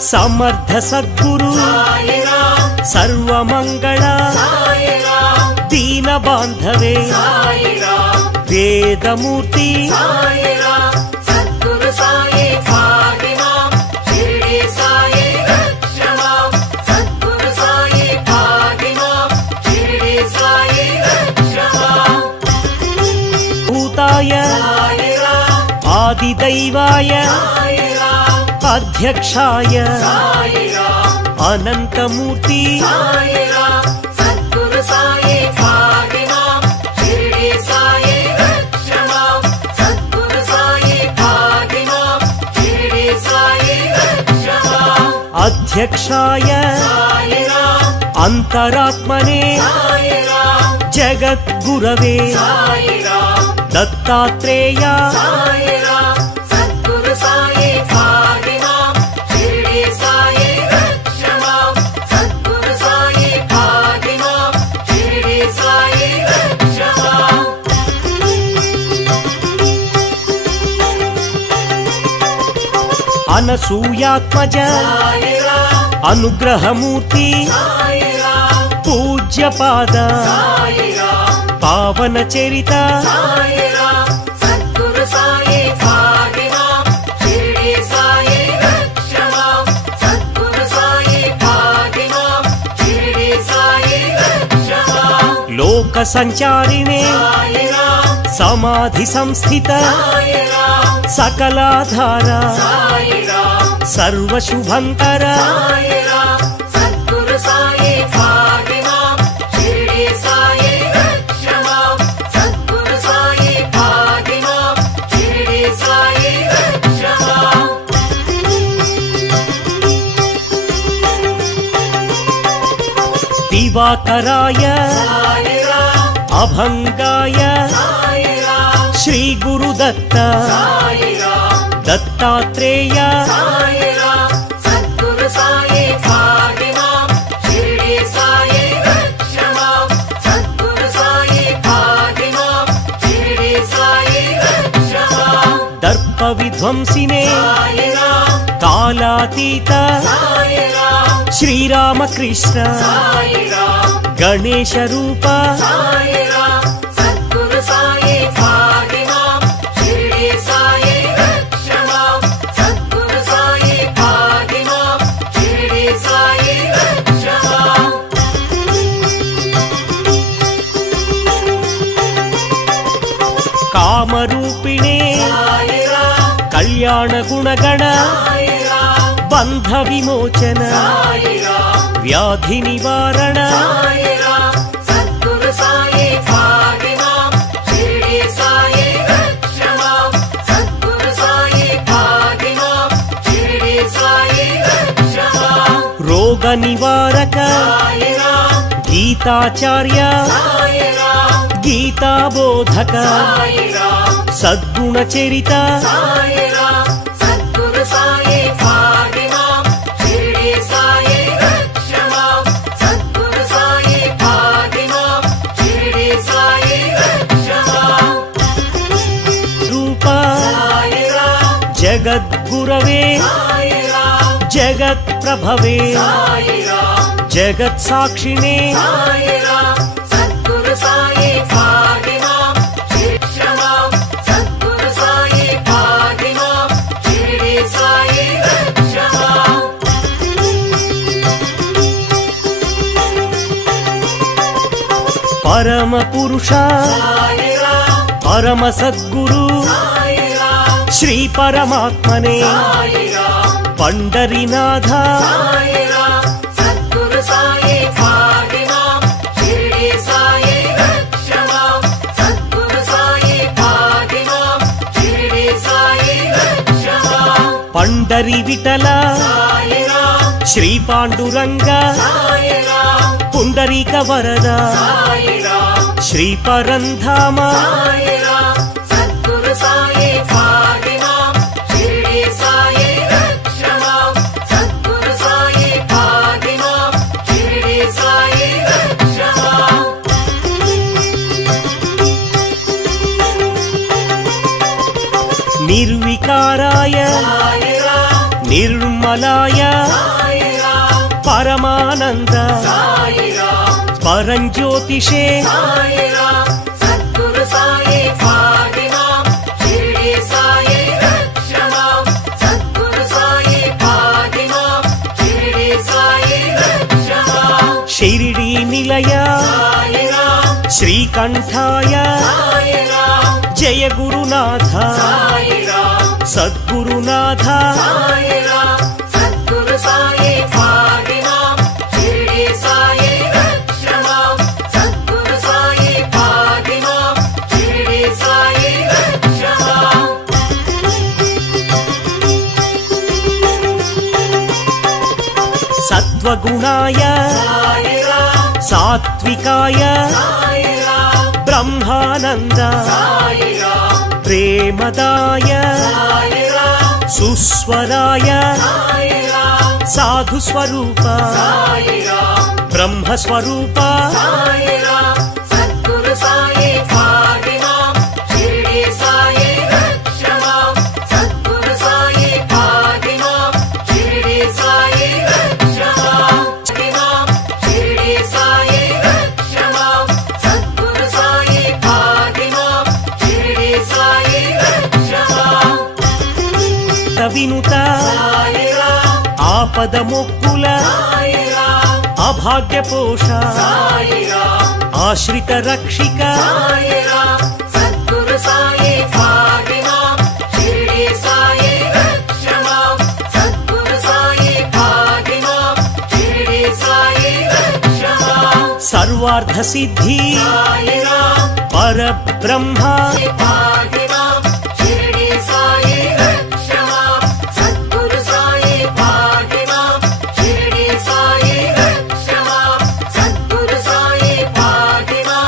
సమర్థ సద్గురు సర్వమంగళ దీన బాంధవే వేదమూర్తి భూతాయ ఆదిదైవాయ అధ్యక్షాయ అనంతమూర్తి అధ్యక్షాయ అంతరాత్మనే జగద్గురవే దత్తాత్రేయ అనసూయాత్మజ అనుగ్రహమూర్తి పూజ్యపాద పావన చరిత లోక సంచారిణే సమాధి సంస్థిత సకలాధార సర్వశుభంకర దివాకరాయ అభంగాయ శ్రీ గురుదత్త దత్తాత్రేయ దర్ప విధ్వంసినే కాలాతీత శ్రీరామకృష్ణ గణేశ రూప కామరూపిణే కళ్యాణ గుణగణ బంధ విమోచన వ్యాధి నివారణ రోగ నివారక గీతాచార్య గీతాబోధక సద్గుణ చరిత రూప జగద్గురవే జగత్ ప్రభవే జగత్ సాక్షిణే పరమ పురుష పరమ సద్గురు శ్రీ పరమాత్మనే పండరీనాథ పండరి విఠల శ్రీ పాండురంగ పుండరీక వరద శ్రీ పరంధామ నిర్వికారాయ నిర్మలాయ పరిమళాయ పరమానంద పరంజ్యోతిషే సద్గురు సాయి ఫాతిమా షిరిడి సాయి రక్షమాం సద్గురు సాయి ఫాతిమా షిరిడి సాయి రక్షమాం షిరిడి నిలయ సాయిరాం శ్రీకంఠాయ సాయిరాం జయ గురునాథ సాయిరాం సద్గురునాథ సాయిరాం సద్గురు సాయి ఫాతిమా షిరిడి సాయి రక్షమాం సద్గురు సాయి ఫాతిమా షిరిడి సాయి రక్షమాం సత్వగుణాయ సాయిరాం సాత్వికాయ సాయిరాం బ్రహ్మానంద సాయిరాం ప్రేమదాయ సాయిరాం సుస్వరాయ సాయిరాం సాధుస్వరూప సాయిరాం బ్రహ్మస్వరూప సాయిరాం సద్గురు సాయి ఫాతిమా షిరిడి సాయి రక్షమాం సద్గురు సాయి ఫాతిమా షిరిడి సాయి రక్షమాం షిరిడి సాయి రక్షమాం సద్గురు సాయి ఫాతిమా షిరిడి సాయి రక్షమాం వినుత సాయిరాం ఆపద మొక్కుల సాయిరాం అభాగ్యపోష సాయిరాం ఆశ్రిత రక్షిక సాయిరాం సద్గురు సాయి ఫాతిమా షిరిడి సాయి రక్షమాం సద్గురు సాయి ఫాతిమా షిరిడి సాయి రక్షమాం సర్వార్థ సిద్ధి సాయిరాం పరబ్రహ్మ ఫాతిమా షిరిడి సాయి రక్షమాం సద్గురు సాయి ఫాతిమా షిరిడి సాయి రక్షమాం సద్గురు సాయి ఫాతిమా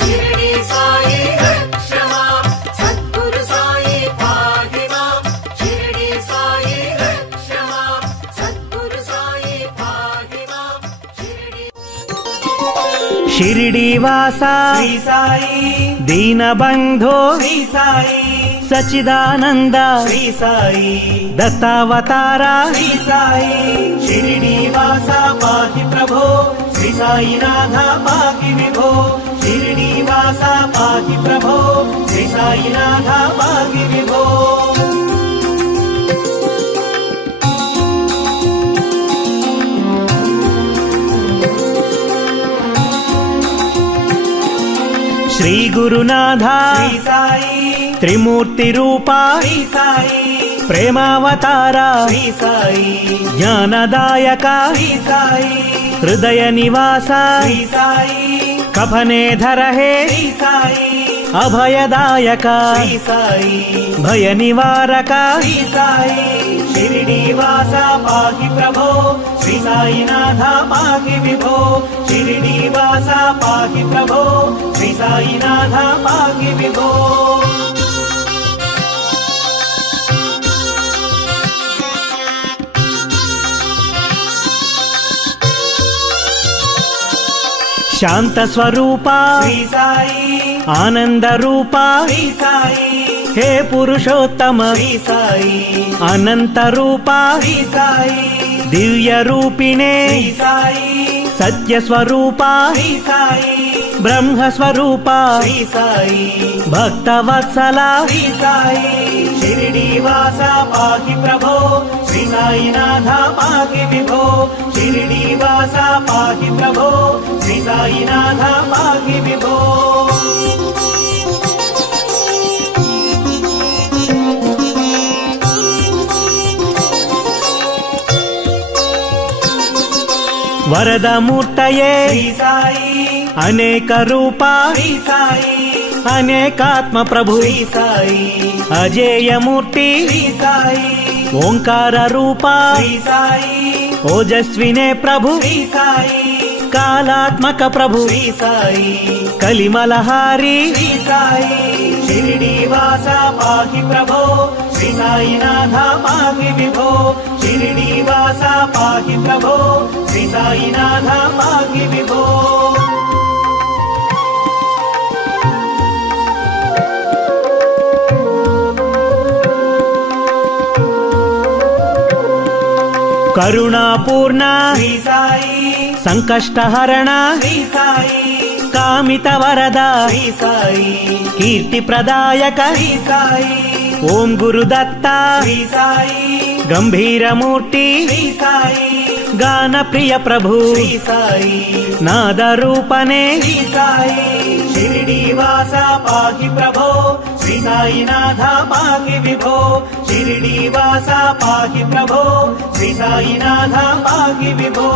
షిరిడి సాయి రక్షమాం సద్గురు సాయి ఫాతిమా షిరిడి సాయి రక్షమాం సద్గురు సాయి ఫాతిమా షిరిడి షిరిడీవాస శ్రీ సాయి దీనబంధో శ్రీ సాయి సచిదానంద శ్రీ సాయి దత్తావతార శ్రీ సాయి షిరిడి వాస పాహి ప్రభో శ్రీ సాయినాథ పాహి విభో షిరిడి వాస పాహి ప్రభో శ్రీ సాయినాథ పాహి విభో శ్రీ గురునాథ శ్రీ సాయి త్రిమూర్తి రూప శ్రీ సాయి ప్రేమావతార శ్రీ సాయి జ్ఞానదాయక శ్రీ సాయి హృదయ నివాస శ్రీ సాయి కఫనేధర హే శ్రీ సాయి అభయదాయక శ్రీ సాయి భయ నివారక శ్రీ సాయి షిరిడి వాస పాహి ప్రభో శ్రీ సాయినాథ పాహి విభో షిరిడి వాస పాహి ప్రభో శ్రీ సాయినాథ పాహి విభో శాంత స్వరూప శ్రీ సాయి ఆనంద రూప శ్రీ సాయి హే పురుషోత్తమ శ్రీ సాయి అనంత రూప శ్రీ సాయి దివ్య రూపిణే శ్రీ సాయి సత్య స్వరూప శ్రీ సాయి బ్రహ్మ స్వరూప శ్రీ సాయి భక్త వత్సల శ్రీ సాయి షిరిడి వాస పాహి ప్రభో శ్రీ సాయినాథ పాహి విభో షిరిడి వాస పాహి ప్రభో శ్రీ సాయినాథ పాహి విభో వరదమూర్తయే శ్రీ సాయి అనేక రూప శ్రీ సాయి అనేకాత్మ ప్రభు శ్రీ సాయి అజేయమూర్తి శ్రీ సాయి ఓంకార రూప శ్రీ సాయి ఓజస్వినే ప్రభు శ్రీ సాయి కాలాత్మక ప్రభు శ్రీ సాయి కలిమలహారి శ్రీ సాయి షిరిడి వాస పాహి ప్రభో శ్రీ సాయినాథ పాహి విభో షిరిడి వాస పాహి ప్రభో శ్రీ సాయినాథ పాహి విభో కరుణాపూర్ణ శ్రీ సాయి సంకష్టహరణ శ్రీ సాయి కామిత వరద శ్రీ సాయి కీర్తి ప్రదాయక శ్రీ సాయి ఓం గురుదత్త శ్రీ సాయి గంభీరమూర్తి శ్రీ సాయి గాన ప్రియ ప్రభు శ్రీ సాయి నాద రూపనే శ్రీ సాయి షిరిడి వాస పాహి ప్రభో శ్రీ సాయినాథ పాహి విభో షిరిడి వాస పాహి ప్రభో శ్రీ సాయినాథ పాహి విభో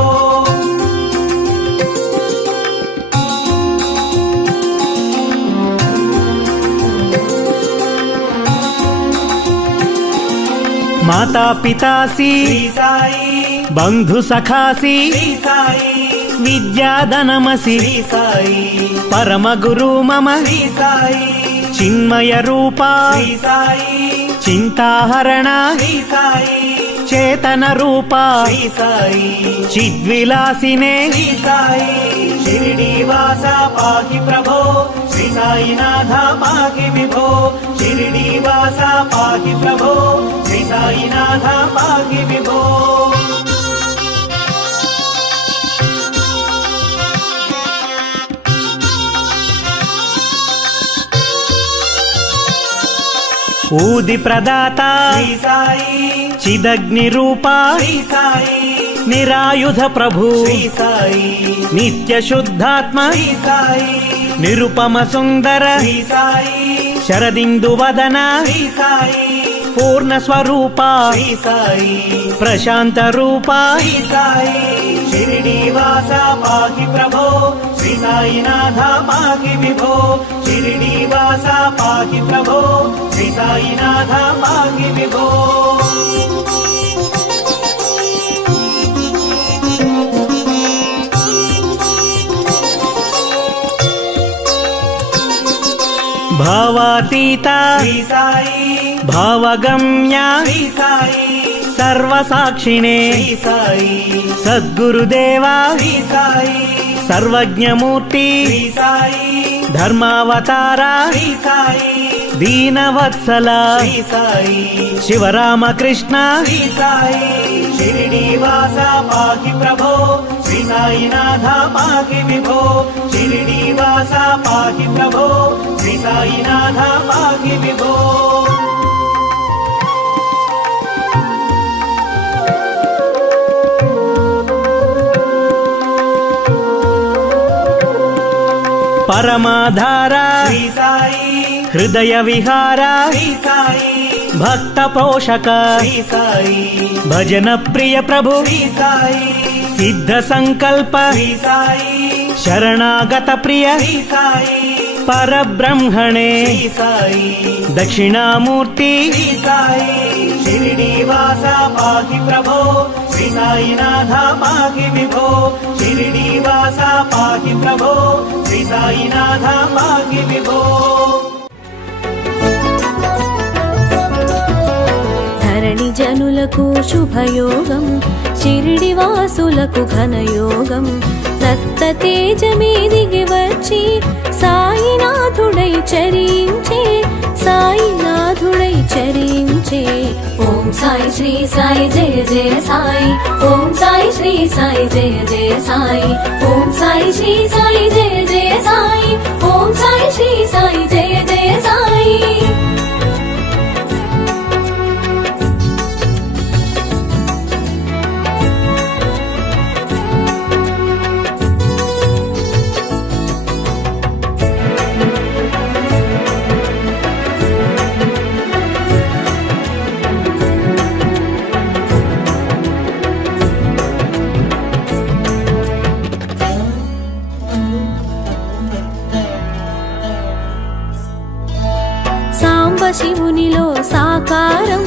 మాతా పితాసి శ్రీ సాయి బంధు సఖాసి శ్రీ సాయి విద్యాధనమసి శ్రీ సాయి పరమ గురు మమ శ్రీ సాయి చిన్మయ రూపా శ్రీ సాయి చింతాహరణ శ్రీ సాయి చేతన రూపా శ్రీ సాయి చిద్విలాసినే శ్రీ సాయి షిరిడి వాస పాహి ప్రభో శ్రీ సాయినాథ పాహి విభో షిరిడి వాస పాహి ప్రభో శ్రీ సాయినాథ పాహి విభో ఊది ప్రదాత శ్రీ సాయి చిదగ్ని రూపా శ్రీ సాయి నిరాయుధ ప్రభు శ్రీ సాయి నిత్య శుద్ధాత్మ శ్రీ సాయి నిరుపమ సుందర శ్రీ సాయి శరదిందు వదన శ్రీ సాయి పూర్ణ స్వరూప శ్రీ సాయి ప్రశాంత రూప శ్రీ సాయి షిరిడి వాస పాహి ప్రభో శ్రీ సాయినాథ పాహి విభో షిరిడి వాస పాహి ప్రభో శ్రీ సాయినాథ పాహి విభో భావాతీత శ్రీ సాయి భావగమ్య శ్రీ సాయి సర్వసాక్షిణే శ్రీ సాయి సద్గురుదేవా శ్రీ సాయి సర్వజ్ఞమూర్తి శ్రీ సాయి ధర్మావతార శ్రీ సాయి దీనవత్సల శ్రీ సాయి శివరామకృష్ణ శ్రీ సాయి షిరిడి వాస పాహి ప్రభో శ్రీ సాయినాథ పాహి విభో షిరిడి వాస పాహి ప్రభో శ్రీ సాయినాథ పాహి విభో పరమాధార శ్రీ సాయి హృదయ విహార శ్రీ సాయి భక్త పోషక శ్రీ సాయి భజన ప్రియ ప్రభు శ్రీ సాయి సిద్ధ సంకల్ప శ్రీ సాయి శరణాగత ప్రియ శ్రీ సాయి పరబ్రహ్మణే శ్రీ సాయి దక్షిణామూర్తి శ్రీ సాయి షిరిడి వాస పాహి ప్రభో శ్రీ సాయినాథ పాహి విభో షిరిడి వాస పాహి ప్రభో శ్రీ సాయినాథ పాహి విభో ధరణి జనులకు శుభయోగం షిరిడి వాసులకు ఘనయోగం దత్త తేజమే దిగి వచ్చి సాయినాథుడై చరించే సాయినాథుడై చరించే ఓం సాయి శ్రీ సాయి జయ జయ సాయి ఓం సాయి శ్రీ సాయి జయ జయ సాయి ఓం సాయి శ్రీ సాయి జయ జయ సాయి ఓం సాయి శ్రీ సాయి జయ జయ సాయి శివునిలో సాకారం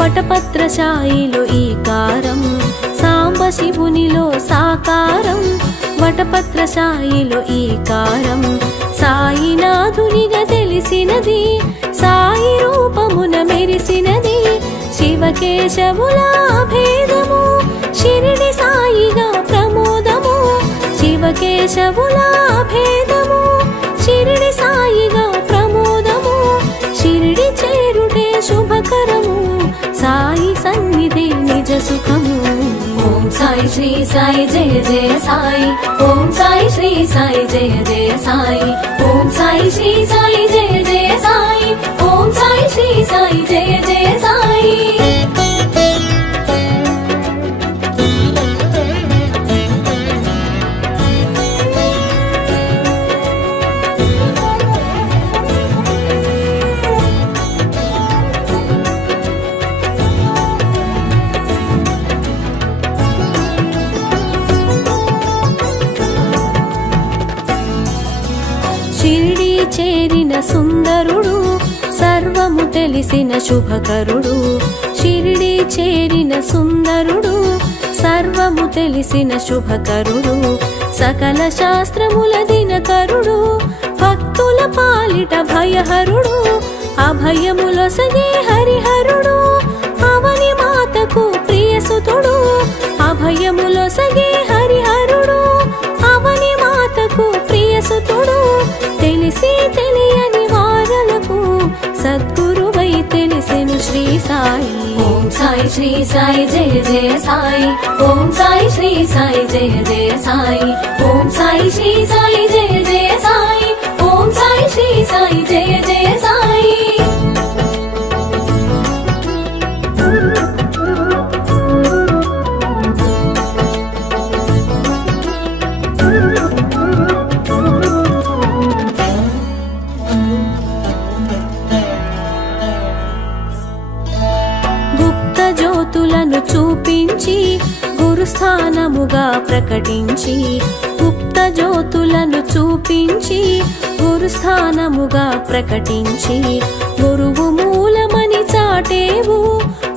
వటపత్రశాయిలో ఈకారం సాంబ శివునిలో సాకారం వటపత్రశాయిలో ఈకారం సాయినాథునిగా తెలిసినది సాయి రూపమున మెరిసినది శివకేశవుల భేదము షిరిడి సాయిగా ప్రమోదము శివకేశవుల భేదము షిరిడి సాయిగా ప్రమోదము షిరిడి చేరుటే శుభకరము సాయి సన్నిధి నిజ సుఖము సాయి శ్రీ సాయి జయ జయ సాయి ఓం సాయి శ్రీ సాయి జయ జయ సాయి ఓం సాయి శ్రీ సాయి జయ జయ సాయి ఓం సాయి శ్రీ సాయి జయ జయ సాయి షిరిడి చేరిన సుందరుడు సర్వము తెలిసిన శుభకరుడు షిరిడి చేరిన సుందరుడు సర్వము తెలిసిన శుభకరుడు సకల శాస్త్రముల దినకరుడు భక్తుల పాలిట భయహరుడు అభయములొసగే హరిహరుడు అవని మాతకు ప్రియసుతుడు అభయములొసగే హరిహరుడు అవని మాతకు ప్రియసుతుడు తెలిసి తెలియని వారలకు సద్గురువై తెలిసెను శ్రీ సాయి ఓం సాయి శ్రీ సాయి జయ జయ సాయి ఓం సాయి శ్రీ సాయి జయ జయ సాయి ఓం సాయి శ్రీ సాయి జయ జయ సాయి ఓం సాయి శ్రీ సాయి జయ జయ సాయి జ్యోతులను చూపించి గురుస్థానముగా ప్రకటించి గుప్త జ్యోతులను చూపించి గురుస్థానముగా ప్రకటించి గురువు మూలమని చాటేవు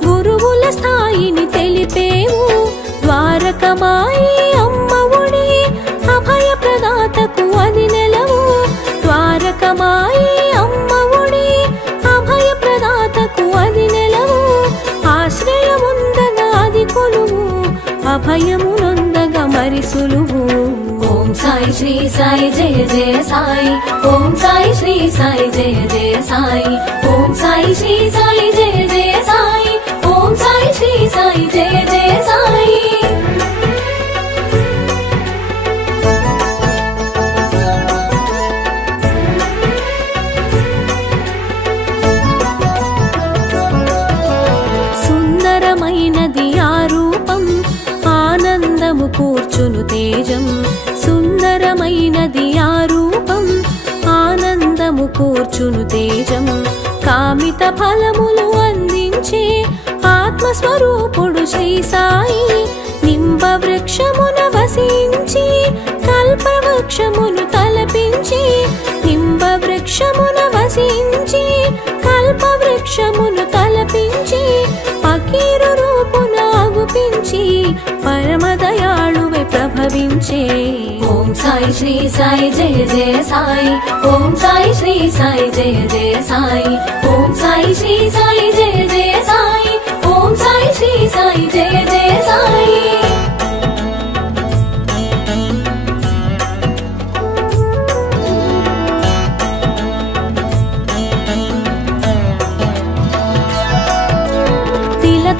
గురువుల స్థాయిని తెలిపేవు ద్వారకమాయి అమ్మవుడి అభయ ప్రదాతకు అది నెలవు ద్వారకమాయి అమ్మవుడి అభయ ప్రదాతకు అది నెలవు ఆశ్రయముందగా అది కొలువు అభయమునొందగా మరి సులువు ఓం సాయి శ్రీ సాయి జయ జయ సాయి ఓం సాయి శ్రీ సాయి జయ జయ సాయి ఓం సాయి శ్రీ సాయి జయ జయ సాయి ఓం సాయి శ్రీ సాయి జయ జయ సాయి సుందరమైనది ఆ రూపం ఆనందము కూర్చును తేజం సుందరమైనది ఆ రూపం ఆనందము కూర్చును తేజం కామిత ఫలములు అందించే ఆత్మస్వరూపుడు శ్రీ సాయి నింబ వృక్షమున వసించి కల్పవృక్షమును తలపించి నింబ వృక్షమున వసించి కల్పవృక్షమును తలపించి ఫకీరు రూపున అగుపించి పరమదయాళువై ప్రభవించే ఓం సాయి శ్రీ సాయి జయ జయ సాయి ఓం సాయి శ్రీ సాయి జయ జయ సాయి ఓం సాయి శ్రీ సాయి జయ జయ సాయి ఓం సాయి శ్రీ సాయి జయ జయ సాయి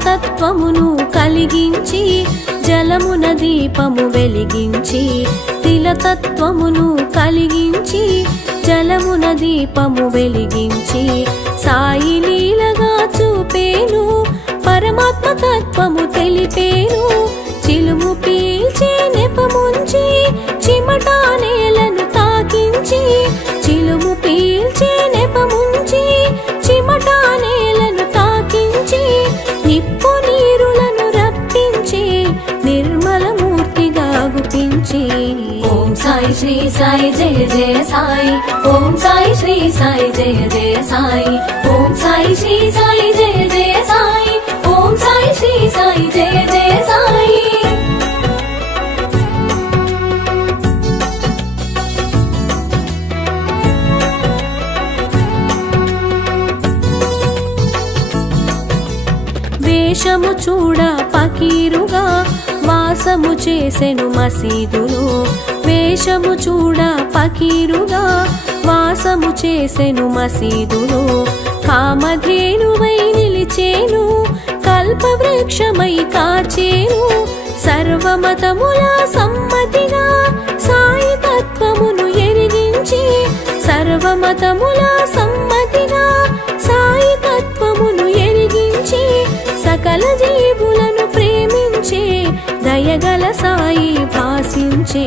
తత్వమును కలిగించి జలమున దీపము వెలిగించి తిలతత్వమును కలిగించి జలమున దీపము వెలిగించి సాయి లీలగా చూపేను పరమాత్మ తత్వము తెలిపేను చిలుము పీల్చే నెపముంచి చిమటా నేలను తాకించి చిలుము పీల్చే నెపముంచి చిమటా నేలను తాకించి నిప్పు నీరులను రప్పించి నిర్మల మూర్తిగా గుపించి ఓం సాయి శ్రీ సాయి జయ జయ సాయి ఓం సాయి శ్రీ సాయి జయ జయ సాయి ఓం సాయి శ్రీ సాయి జయ జయ సాయి ఓం సాయి శ్రీ సాయి జయ జయ సాయి వేషము చూడ పకీరుగా వాసము చేసెను మసీదులో వేషము చూడ పకీరుగా వాసము చేసెను మసీదులో కామధేనువై నిలిచేను కల్పవృక్షమై కాచేను సర్వ సర్వమతముల సమ్మతిగా సాయి తత్వమును ఎరిగించి సర్వమతముల సమ్మతిగా సాయి తత్వమును ఎరిగించి సకల జీవులను ప్రేమించే దయగల సాయి భాసించే.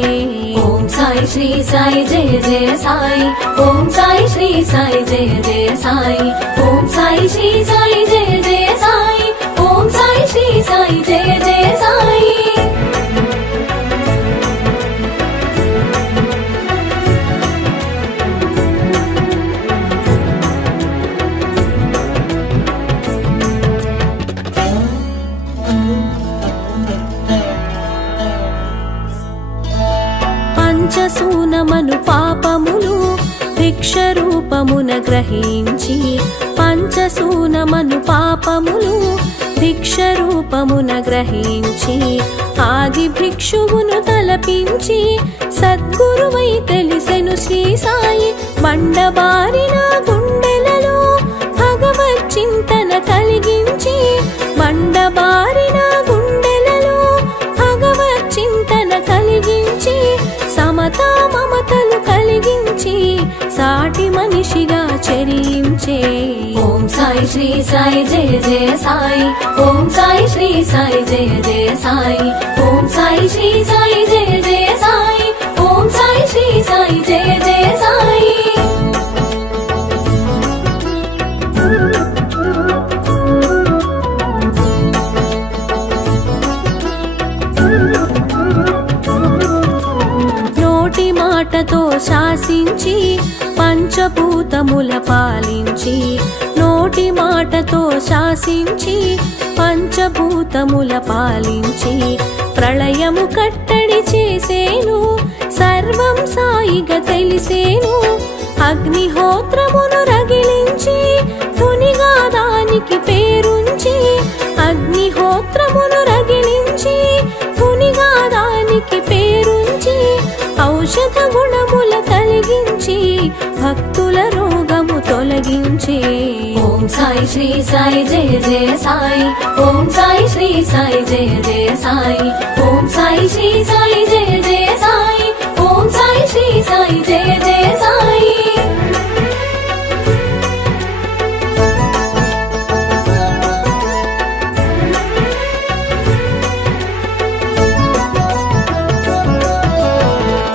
ఓం సాయి శ్రీ సాయి జయ జయ సాయి, ఓం సాయి శ్రీ సాయి జయ జయ సాయి, ఓం సాయి శ్రీ సాయి జయ జయ సాయి, ఓం సాయి శ్రీ సాయి జయ జయ సాయి. పంచసూనమను పాపములు భిక్ష రూపమున గ్రహించి పంచసూనమను పాపములు భిక్ష రూపమున గ్రహించి ఆది భిక్షువును తలపించి సద్గురువై తెలిసెను శ్రీ సాయి. బండబారిన గుండెలలో భగవత్ చింతన కలిగించి బండబారిన గుండెలలో భగవత్ చింతన కలిగించి సమతా మమతలు కలిగించి సాటి మనిషిగా చరించే. ఓం సాయి శ్రీ సాయి జయ జయ సాయి, ఓం సాయి శ్రీ సాయి జయ జయ సాయి, ఓం సాయి శ్రీ సాయి జయ జయ సాయి, ఓం సాయి శ్రీ సాయి జయ జయ సాయి. నోటి మాటతో శాసించి పంచభూతముల పాలించి నోటి మాటతో శాసించి పంచభూతముల పాలించి ప్రళయము కట్టడి చేసేను సర్వం సాయిగా తెలిసేను. అగ్నిహోత్రమును రగిలించి ధునిగా దానికి పేరుంచి అగ్నిహోత్రమును రగిలించి ధునిగా దానికి పేరుంచి ఔషధ గుణముల కలిగించి భక్తుల రోగము తొలగించి. ఓం సాయి శ్రీ సాయి జయ జయ సాయి, ఓం సాయి శ్రీ సాయి జయ జయ సాయి, ఓం సాయి శ్రీ సాయి జయ జయ సాయి, ఓం సాయి శ్రీ సాయి జయ జయ సాయి.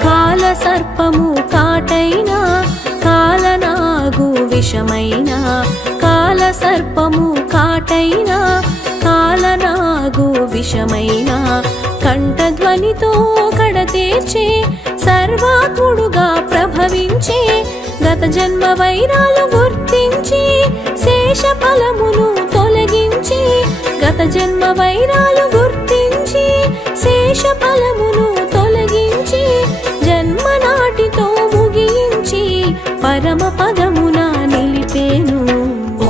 కాల సర్పము కాటైనా కాలనాగు విషమైనా కాల సర్పము కాటైనా కాలనాగు విషమైనా కంఠధ్వనితో కడతేర్చే సర్వాత్ముడుగా ప్రభవించే గత జన్మ వైరాలు గుర్తించి శేష ఫలమును తొలగించి గత జన్మ వైరాలు గుర్తించి శేష ఫలమును తొలగించి జన్మ నాటితో ముగించి పరమ పదమున నిలిపేను.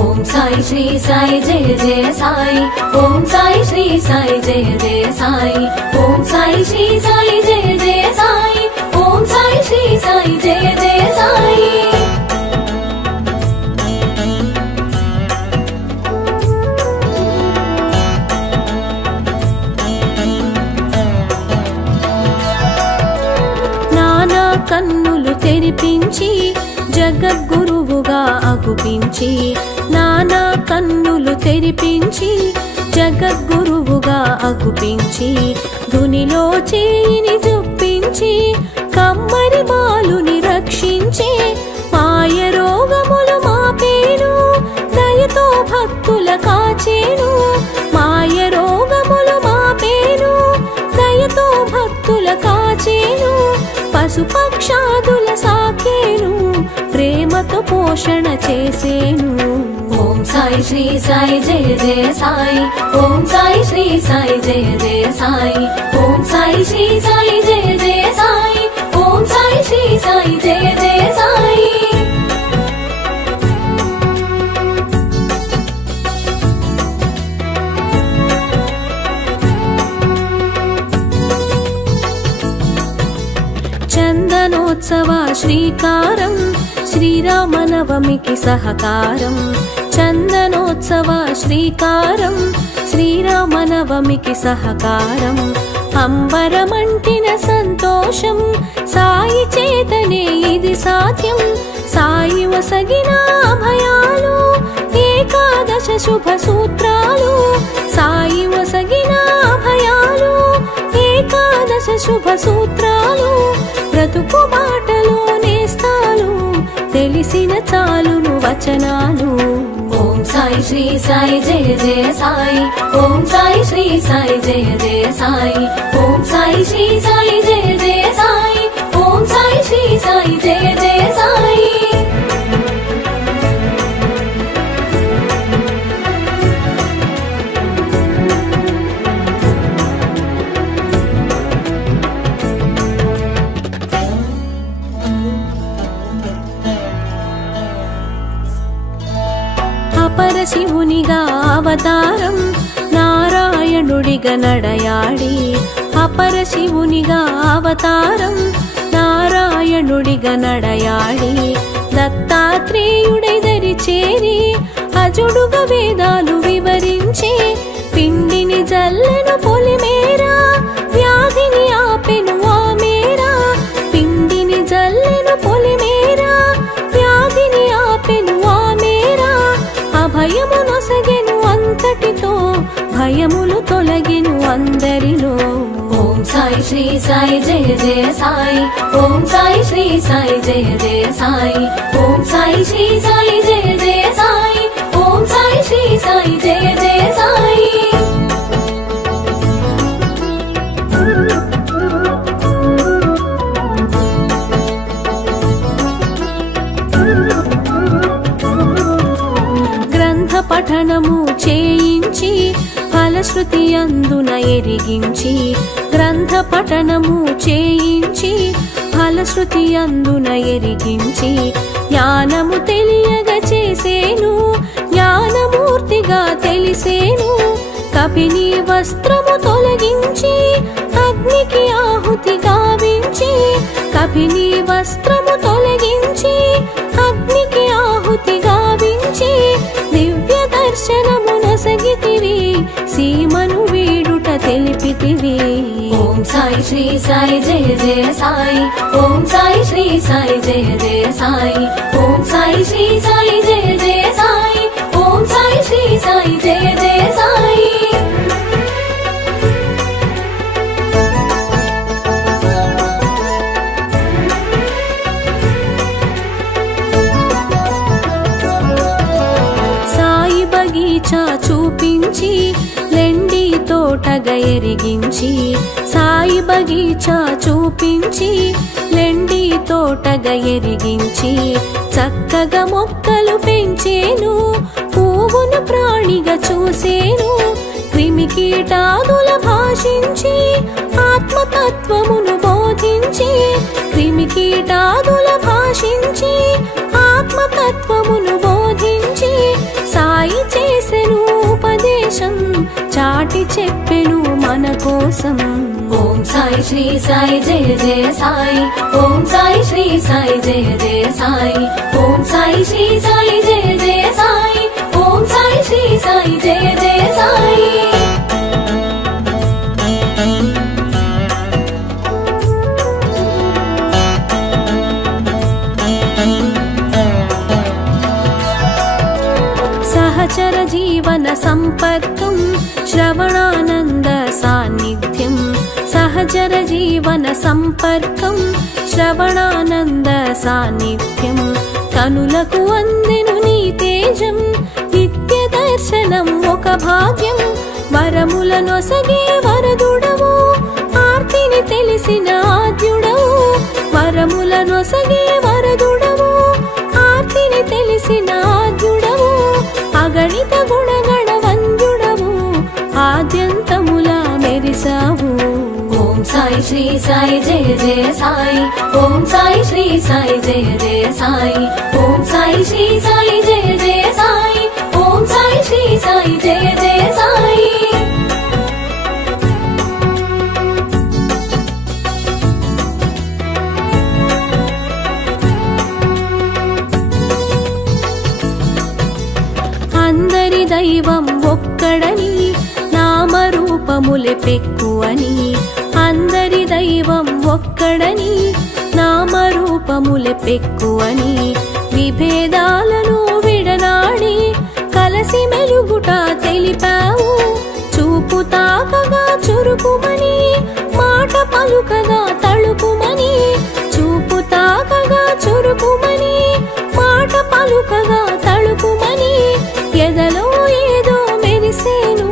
ఓం సాయి శ్రీ సాయి జయ జయ సాయి, ఓం సాయి శ్రీ సాయి జయ జయ సాయి, ఓం సాయి శ్రీ సాయి జయ జయ సాయి, ఓం సాయి శ్రీ సాయి జయ జయ సాయి. నానా కన్నులు తెరిపించి జగద్గురువుగా అగుపించి నానా కన్నులు తెరిపించి జగద్గురువుగా అగుపించి ధునిలో చేయిని జొప్పించి కమ్మరి బాలుని రక్షించే మాయ రోగములు మాపేను దయతో భక్తుల కాచేను మాయ రోగములు మాపేను దయతో భక్తుల కాచేను పశుపక్షాదుల సాకేను ప్రేమతో పోషణ చేసేను. ఓం సాయి శ్రీ సాయి జయ జయ సాయి, ఓం సాయి శ్రీ సాయి జయ జయ సాయి, ఓం సాయి శ్రీ సాయి జయ జయ సాయి, ఓం సాయి శ్రీ సాయి జయ జయ సాయి. చందనోత్సవ శ్రీకారం శ్రీరామనవమికి సహకారం చందనోత్సవ శ్రీకారం శ్రీరామనవమికి సహకారం అంబరమంటిన సంతోషం సాయి చేతనే ఇది సాధ్యం సాయి వసగిన అభయాలు ఏకాదశ శుభ సూత్రాలు సాయి వసగిన అభయాలు ఏకాదశ శుభ సూత్రాలు బ్రతుకు బాటలో నేస్తాలు తెలిసిన చాలును వచనాలు ఓం సాయి శ్రీ సాయి జయ జయ సాయి ఓం సాయి శ్రీ సాయి జయ జయ సాయి ఓం సాయి శ్రీ సాయి జయ జయ సాయి ఓం సాయి శ్రీ సాయి జయ జయ సాయి పరశివునిగా అవతారం నారాయణుడిగా నడయాడి అపరశివునిగా అవతారం నారాయణుడిగా నడయాడి దత్తాత్రేయుడై దరి చేరి అజుడుగా వేదాలు వివరించే పిండిని జల్లెను పొలిమేరా వ్యాధిని ఆపెను ఆ మేరా పిండిని జల్లెను పొలిమేరా వ్యాధిని ఆపెను ఆ మేరా అభయము నొసగెను అంతటితో భయములు తొలగెను అందరిలో ఓం సాయి శ్రీ సాయి జయ జయ సాయి ఓం సాయి శ్రీ సాయి జయ జయ సాయి ఓం సాయి శ్రీ సాయి జయ జయ సాయి ఓం సాయి శ్రీ సాయి జయ జయ సాయి పఠనము చేయించి ఫలశ్రుతి అందున ఎరిగించి గ్రంథ పఠనము చేయించి ఫలశ్రుతి అందున ఎరిగించి జ్ఞానము తెలియగా చేసేను జ్ఞానమూర్తిగా తెలిసేను కపిని వస్త్రము తొలగించి అగ్నికి ఆహుతి గావించి కపిని వస్త్రము తొలగించి అగ్నికి ఆహుతి గావించి దివ్య దర్శనము నొసగితివి సీమను వీడుట తెలిపితివి ఓం సాయి శ్రీ సాయి జయ జయ సాయి ఓం సాయి శ్రీ సాయి జయ జయ సాయి ఓం సాయి శ్రీ సాయి జయ జయ సాయి ఓం సాయి శ్రీ సాయి జయ జయ సాయి చూపించి లెండి తోటగా ఎరిగించి సాయి బగీచా చూపించి లెండి తోటగా ఎరిగించి చక్కగా మొక్కలు పెంచేను పువ్వును ప్రాణిగా చూసేను క్రిమి కీటాదుల భాషించి ఆత్మతత్వమును బోధించి క్రిమి కీటాదుల భాషించి ఆత్మతత్వమును బోధించి సాయి చేసెను ఉపదేశం చాటి చెప్పెను మన కోసం ఓం సాయి శ్రీ సాయి జయ జయ సాయి ఓం సాయి శ్రీ సాయి జయ జయ సాయి ఓం సాయి శ్రీ సాయి జయ జయ సాయి ఓం సాయి శ్రీ సాయి జయ జయ సాయి సహచర జీవన సంపర్కం శ్రవణానంద సాన్నిధ్యం సహచర జీవన సంపర్కం శ్రవణానంద సాన్నిధ్యం కనులకు అందెను నీ తేజం నిత్య దర్శనం ఒక భాగ్యం వరముల నొసగే వరదుడవు ఆర్తిని తెలిసిన ఆద్యుడవు వరముల నొసగే వరదుడవు ఆర్తిని తెలిసిన ఆద్యుడవు అగణిత గుణగణ వంద్యుడవు ఆద్యంతములా మెరిసావు ఓం సాయి శ్రీ సాయి జయ జయ సాయి ఓం సాయి శ్రీ సాయి జయ జయ సాయి ఓం సాయి శ్రీ సాయి జయ జయ సాయి ఓం సాయి శ్రీ సాయి జయ జయ సాయి అందరి దైవం ఒక్కడని నామరూపములే పెక్కువని ఒక్కడని నామరూపములే పెక్కువని విభేదాలను విడనాడి కలసి మెలుగుట తెలిపావు చూపు తాకగా చురుకుమని మాట పలుకగా తళుకుమని చూపు తాకగా చురుకుమని మాట పలుకగా తళుకుమని ఎదలో ఏదో మెరిసేను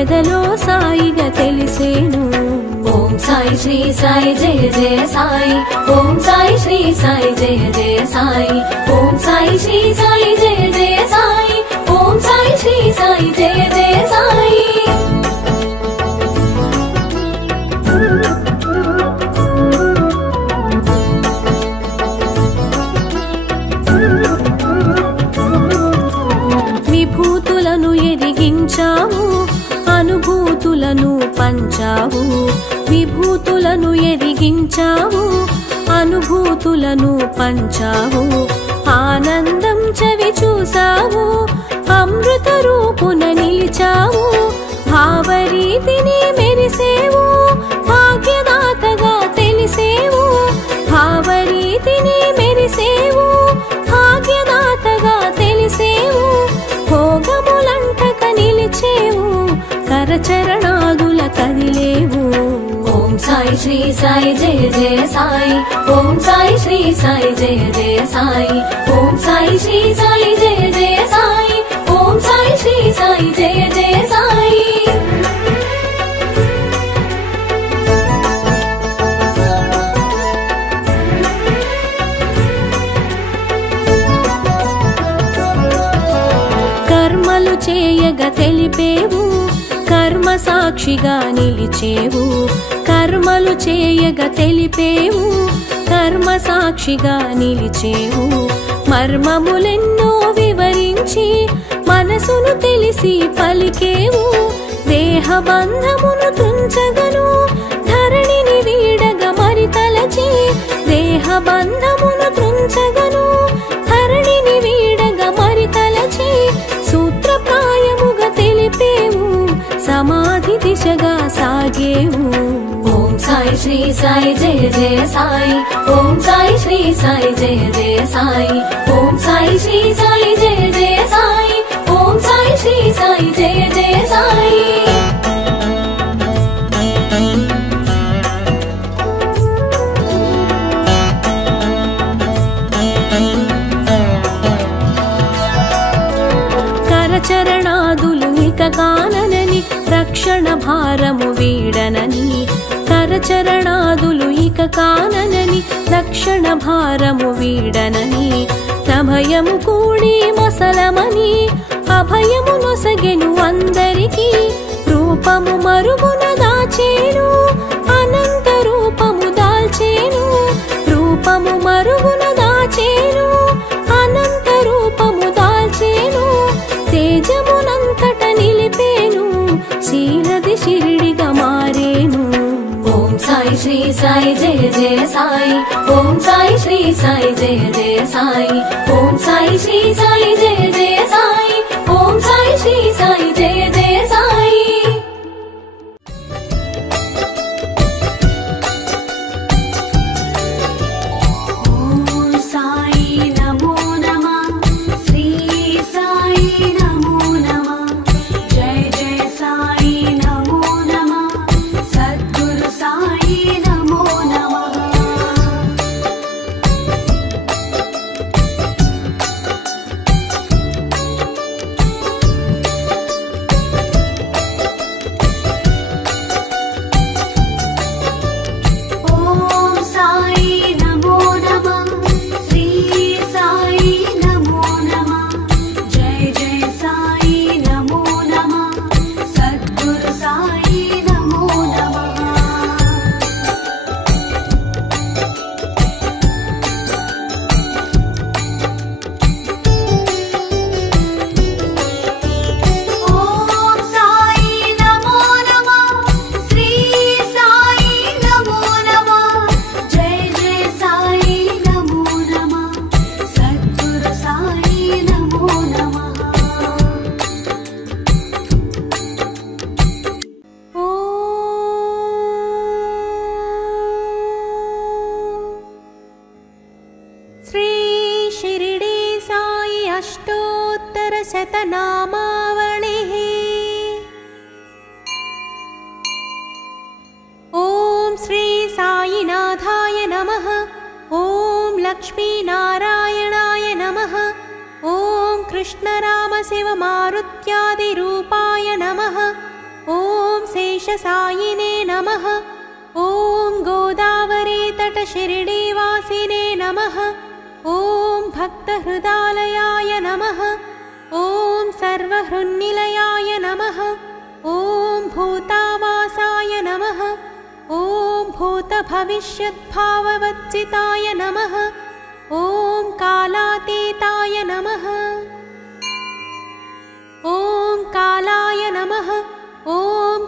ఎదలో సాయిగా తెలిసేను ఓం సాయి శ్రీ సాయి జయ జయ సాయి ఓం సాయి శ్రీ సాయి జయ జయ సాయి ఓం సాయి శ్రీ సాయి జయ జయ సాయి ఓం సాయి శ్రీ సాయి జయ జయ సాయి విభూతులను ఎదిగించావు అనుభూతులను పంచావు విభూతులను ఎదిగించావు అనుభూతులను పంచావు ఆనందం చవి చూసావు అమృత రూపున నిలిచావు భావరీతిని మెరిసేవు భాగ్యదాతగా తెలిసేవు భావరీతిని మెరిసేవు భాగ్యదాతగా తెలిసేవు భోగములంటక నిలిచేవు కరచరణాదుల కదిలేవు ఓం సాయి శ్రీ సాయి జయ జయ సాయి ఓం సాయి శ్రీ సాయి జయ జయ సాయి ఓం సాయి శ్రీ సాయి జయ జయ సాయి ఓం సాయి శ్రీ సాయి జయ జయ సాయి కర్మలు చేయగా తెలిపేవు కర్మ సాక్షిగా నిలిచేవు కర్మలు చేయగా తెలిపేవు కర్మ సాక్షిగా నిలిచేవు మర్మములెన్నో వివరించి మనసును తెలిసి పలికేవు దేహ బంధమును తుంచగను ధరణిని వీడగా మరి తలచి దేహ బంధమును తుంచగను ధరణిని వీడగా మరి తలచి సూత్రప్రాయముగా తెలిపేవు సమాధి దిశగా సాగేవు ఓం సాయి శ్రీ సాయి జయ జయ సాయి ఓం సాయి శ్రీ సాయి జయ జయ సాయి ఓం సాయి శ్రీ సాయి జయ జయ సాయి ఓం సాయి శ్రీ సాయి జయ జయ సాయి కరచరణాదులు ఇక కాననని రక్షణ భారము వీడనని కరచరణాదులు ఇక కాననని రక్షణ భారము వీడనని ప్రభయము కూడి మసలమని అభయము నొసగెను అందరికీ రూపము మరుగున దాచేను అనంత రూపము దాల్చేను రూపము మరుగున దాచేను అనంత రూపము దాల్చేను తేజమునంతట నిలిపేను శీలది షిరిడిగా మారేను ఓం సాయి శ్రీ సాయి జయ జయ సాయి ఓం సాయి శ్రీ సాయి జయ జయ సాయి ఓం సాయి శ్రీ సాయి జయ జయ సాయి ఓం సాయి శ్రీ సాయి జయ జయ సాయి ఓం సాయి నమో నమః శ్రీ సాయి నమో నమః జయ జయ సాయి నమో నమః సద్గురు సాయి నమో నమః शतनामावलिः। ॐ श्री साईनाथाय नमः। ॐ लक्ष्मीनारायणाय नमः। ॐ कृष्णरामशिवमारुत्यादिरूपाय नमः। ॐ शेषसायिने नमः। ॐ गोदावरीतटशिरडीवासिने नमः। ॐ भक्तहृदालयाय नमः। ॐ सर्वहृन्निलयाय नमः। ॐ भूतावासाय नमः। ॐ भूतभविष्यद्भाववर्जिताय नमः। ॐ कालातीताय नमः। ॐ कालाय नमः। ॐ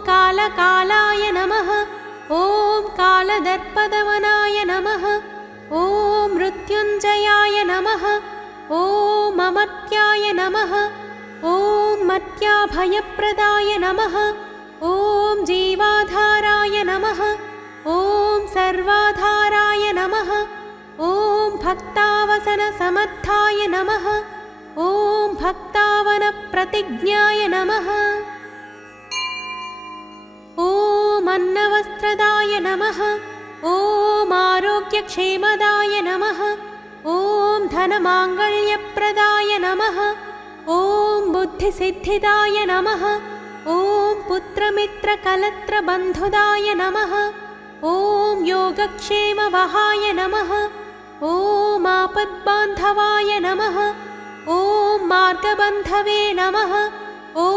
कालकालाय नमः। ॐ कालदर्पदवनाय नमः। ॐ मृत्युञ्जयाय नमः। ॐ अमर्त्याय नमः। ॐ मर्त्याभयप्रदाय नमः। ॐ जीवाधाराय नमः। ॐ सर्वाधाराय नमः। ॐ भक्तावसनसमर्थाय नमः। ॐ भक्तावनप्रतिज्ञाय नमः। ॐ अन्नवस्त्रदाय नमः। ॐ आरोग्यक्षेमदाय नमः। ॐ धनमाङ्गल्यप्रदाय नमः। ॐ बुद्धिसिद्धिदाय नमः। ॐ पुत्रमित्रकलत्रबन्धुदाय नमः। ॐ योगक्षेमवहाय नमः। ॐ आपद्बान्धवाय नमः। ॐ मार्गबन्धवे नमः। ॐ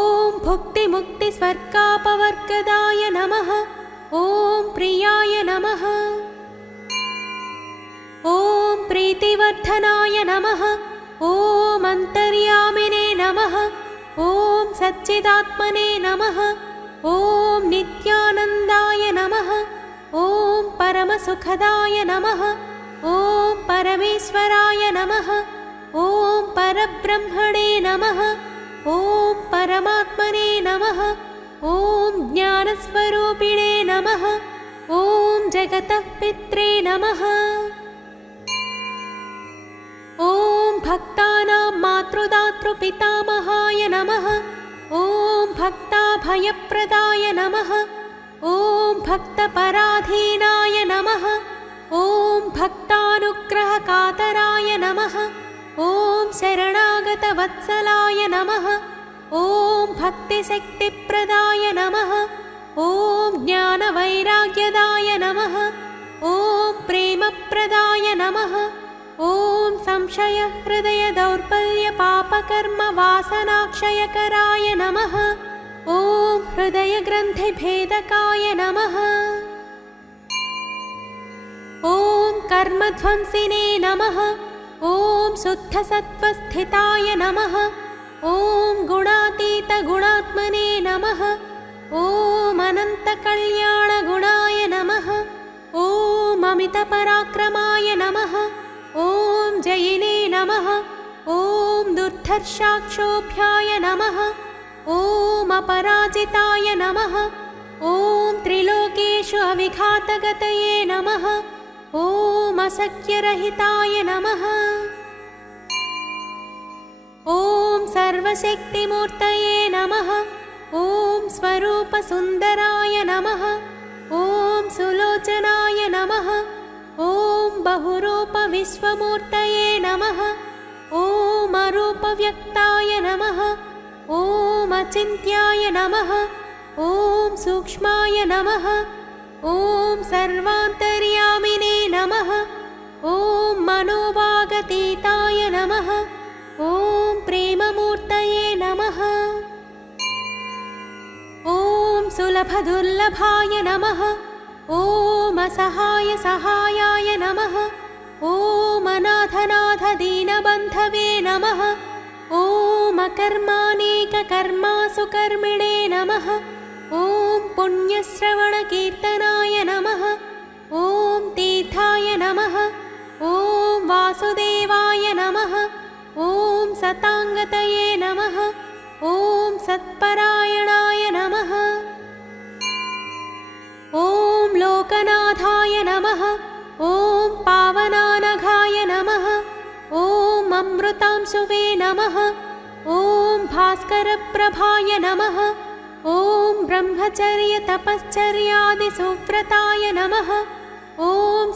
भुक्तिमुक्तिस्वर्गापवर्गदाय नमः। ॐ प्रियाय नमः। ॐ प्रीतिवर्धनाय नमः। ॐ अन्तर्यामिने नमः। ॐ सच्चिदात्मने नमः। ॐ नित्यानन्दाय नमः। ॐ परमसुखदाय नमः। ॐ परमेश्वराय नमः। ॐ परब्रह्मणे नमः। ॐ परमात्मने नमः। ॐ ज्ञानस्वरूपिणे नमः। ॐ जगतः पित्रे नमः। ॐ भक्तानां मातृदातृपितामहाय नमः। ॐ भक्ताभयप्रदाय नमः। ॐ भक्तपराधीनाय नमः। ॐ भक्तानुग्रहकातराय नमः। ॐ शरणागतवत्सलाय नमः। ॐ भक्तिशक्तिप्रदाय नमः। ॐ ज्ञानवैराग्यदाय नमः। ॐ प्रेमप्रदाय नमः। ॐ संशयहृदयदौर्बल्यपापकर्मवासनाक्षयकराय नमः। ॐ हृदयग्रन्थिभेदकाय नमः। ॐ कर्मध्वंसिने नमः। ॐ शुद्धसत्त्वस्थिताय नमः। ॐ गुणातीतगुणात्मने नमः। ॐ अनन्तकल्याणगुणाय नमः। ॐ अमितपराक्रमाय नमः। ॐ जयिने नमः। ॐ दुर्धर्षाक्षोभ्याय नमः। ॐ अपराजिताय नमः। ॐ त्रिलोकेषु अविघातगतये नमः। ॐ असख्यरहिताय नमः। ॐ सर्वशक्तिमूर्तये नमः। ॐ स्वरूपसुन्दराय नमः। ॐ सुलोचनाय नमः। ॐ बहुरूपविश्वमूर्तये नमः। ॐ अरूपव्यक्ताय नमः। ॐ अचिन्त्याय नमः। ॐ सूक्ष्माय नमः। ॐ सर्वान्तर्यामिने नमः। ॐ मनोवागतीताय नमः। ॐ प्रेममूर्तये नमः। ॐ सुलभदुर्लभाय नमः। ॐ असहायसहायाय नमः। ॐ अनाथनाथदीनबन्धवे नमः। ॐ अकर्मानेककर्मासु कर्मिणे नमः। ॐ पुण्यश्रवणकीर्तनाय नमः। ॐ तीर्थाय नमः। ॐ वासुदेवाय नमः। ॐ सताङ्गतये नमः। ॐ सत्परायणाय नमः। ॐ लोकनाथाय नमः। ॐ पावनानघाय नमः। ॐ अमृतांशुवे नमः। ॐ भास्करप्रभाय नमः। ॐ ब्रह्मचर्य तपश्चर्यादिसुव्रताय नमः। ॐ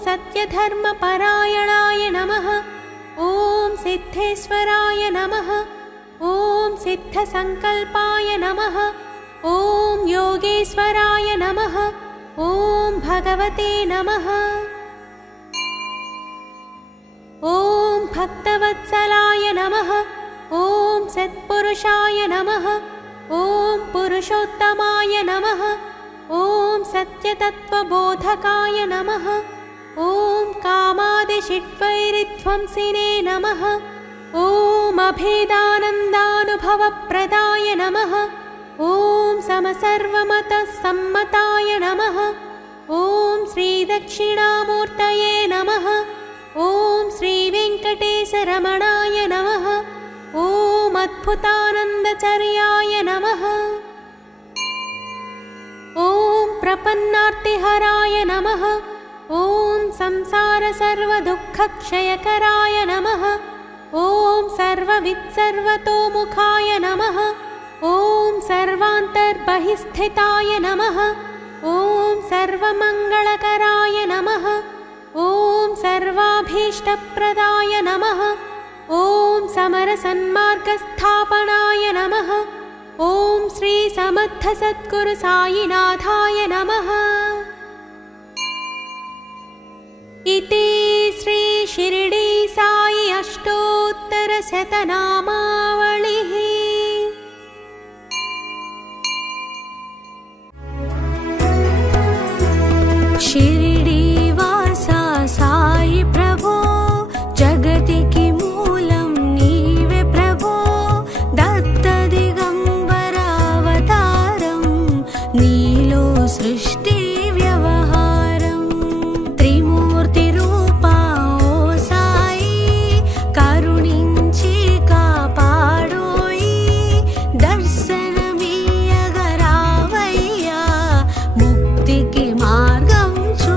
सत्यधर्मपरायणाय नमः। ॐ सिद्धेश्वराय नमः। ॐ सिद्धसङ्कल्पाय नमः। ॐ योगेश्वराय नमः। ॐ भगवते नमः। ॐ भक्तवत्सलाय नमः। ॐ सत्पुरुषाय नमः। ॐ पुरुषोत्तमाय नमः। ॐ सत्यतत्त्वबोधकाय नमः। ॐ कामादिषिड्वैरिध्वंसिने नमः। ॐ अभेदानन्दानुभवप्रदाय नमः। ॐ समसर्वमतसम्मताय नमः। ॐ श्रीदक्षिणामूर्तये नमः। ॐ श्रीवेङ्कटेशरमणाय नमः। ॐ अद्भुतानन्दचर्याय नमः। ॐ प्रपन्नार्तिहराय नमः। ॐ संसारसर्वदुःखक्षयकराय नमः। ॐ सर्ववित्सर्वतोमुखाय नमः। ॐ सर्वान्तर्बहिस्थिताय नमः। ॐ सर्वमङ्गलकराय नमः। ॐ सर्वाभीष्टप्रदाय नमः। ॐ समरसन्मार्गस्थापनाय नमः। ॐ श्रीसमर्थसद्गुरुसायिनाथाय नमः। इति श्री शिरडी साई अष्टोत्तरशतनामावलिः। शिरडीवासा साई प्रभो जगति की मूलं नीवे प्रभो दत्तदिगम्बरावतारं नीलो सृष्टि व्यवहारं त्रिमूर्तिरूपा ओ साई करुणिंచి కాపాడోయి దర్శనమియ్యగరావయ్యా ముక్తికి మార్గం చూ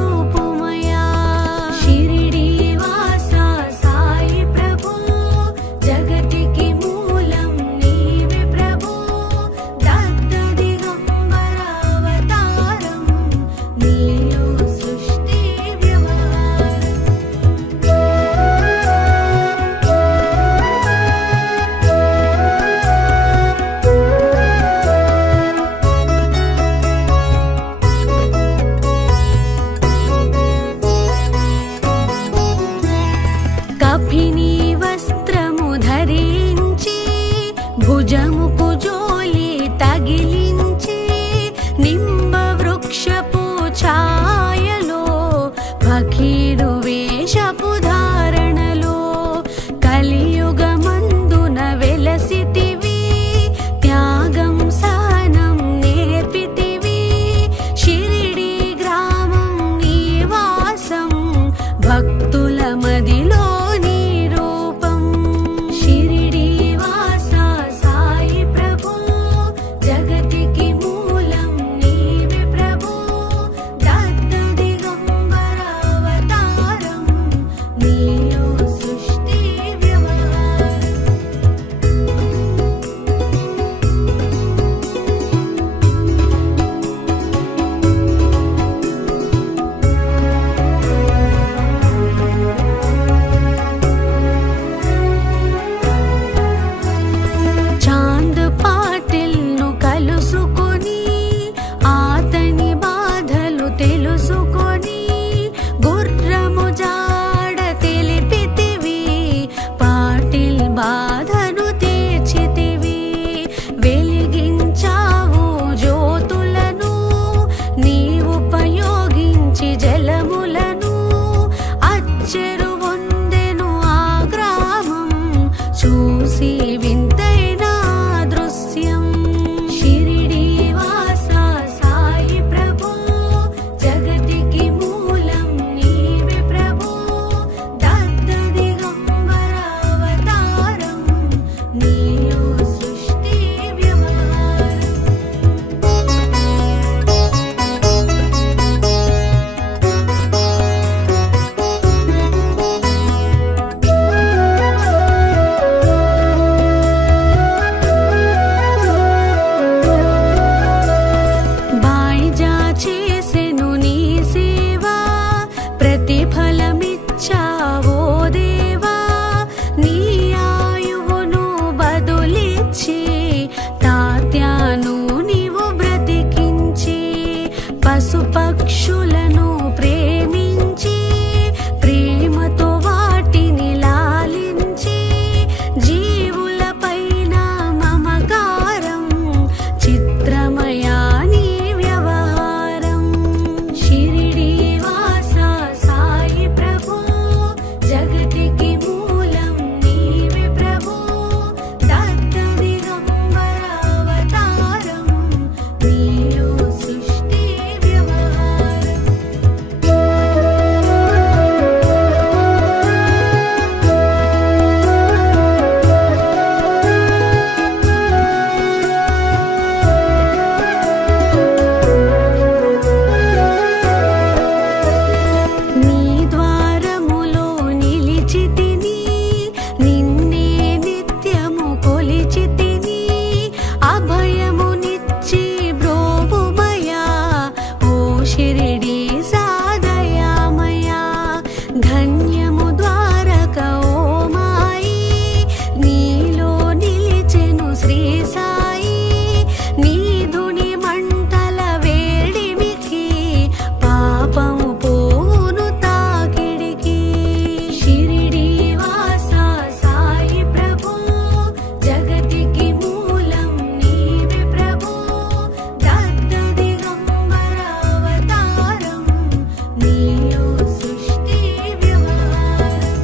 నీలో సృష్టి వ్యవహారం.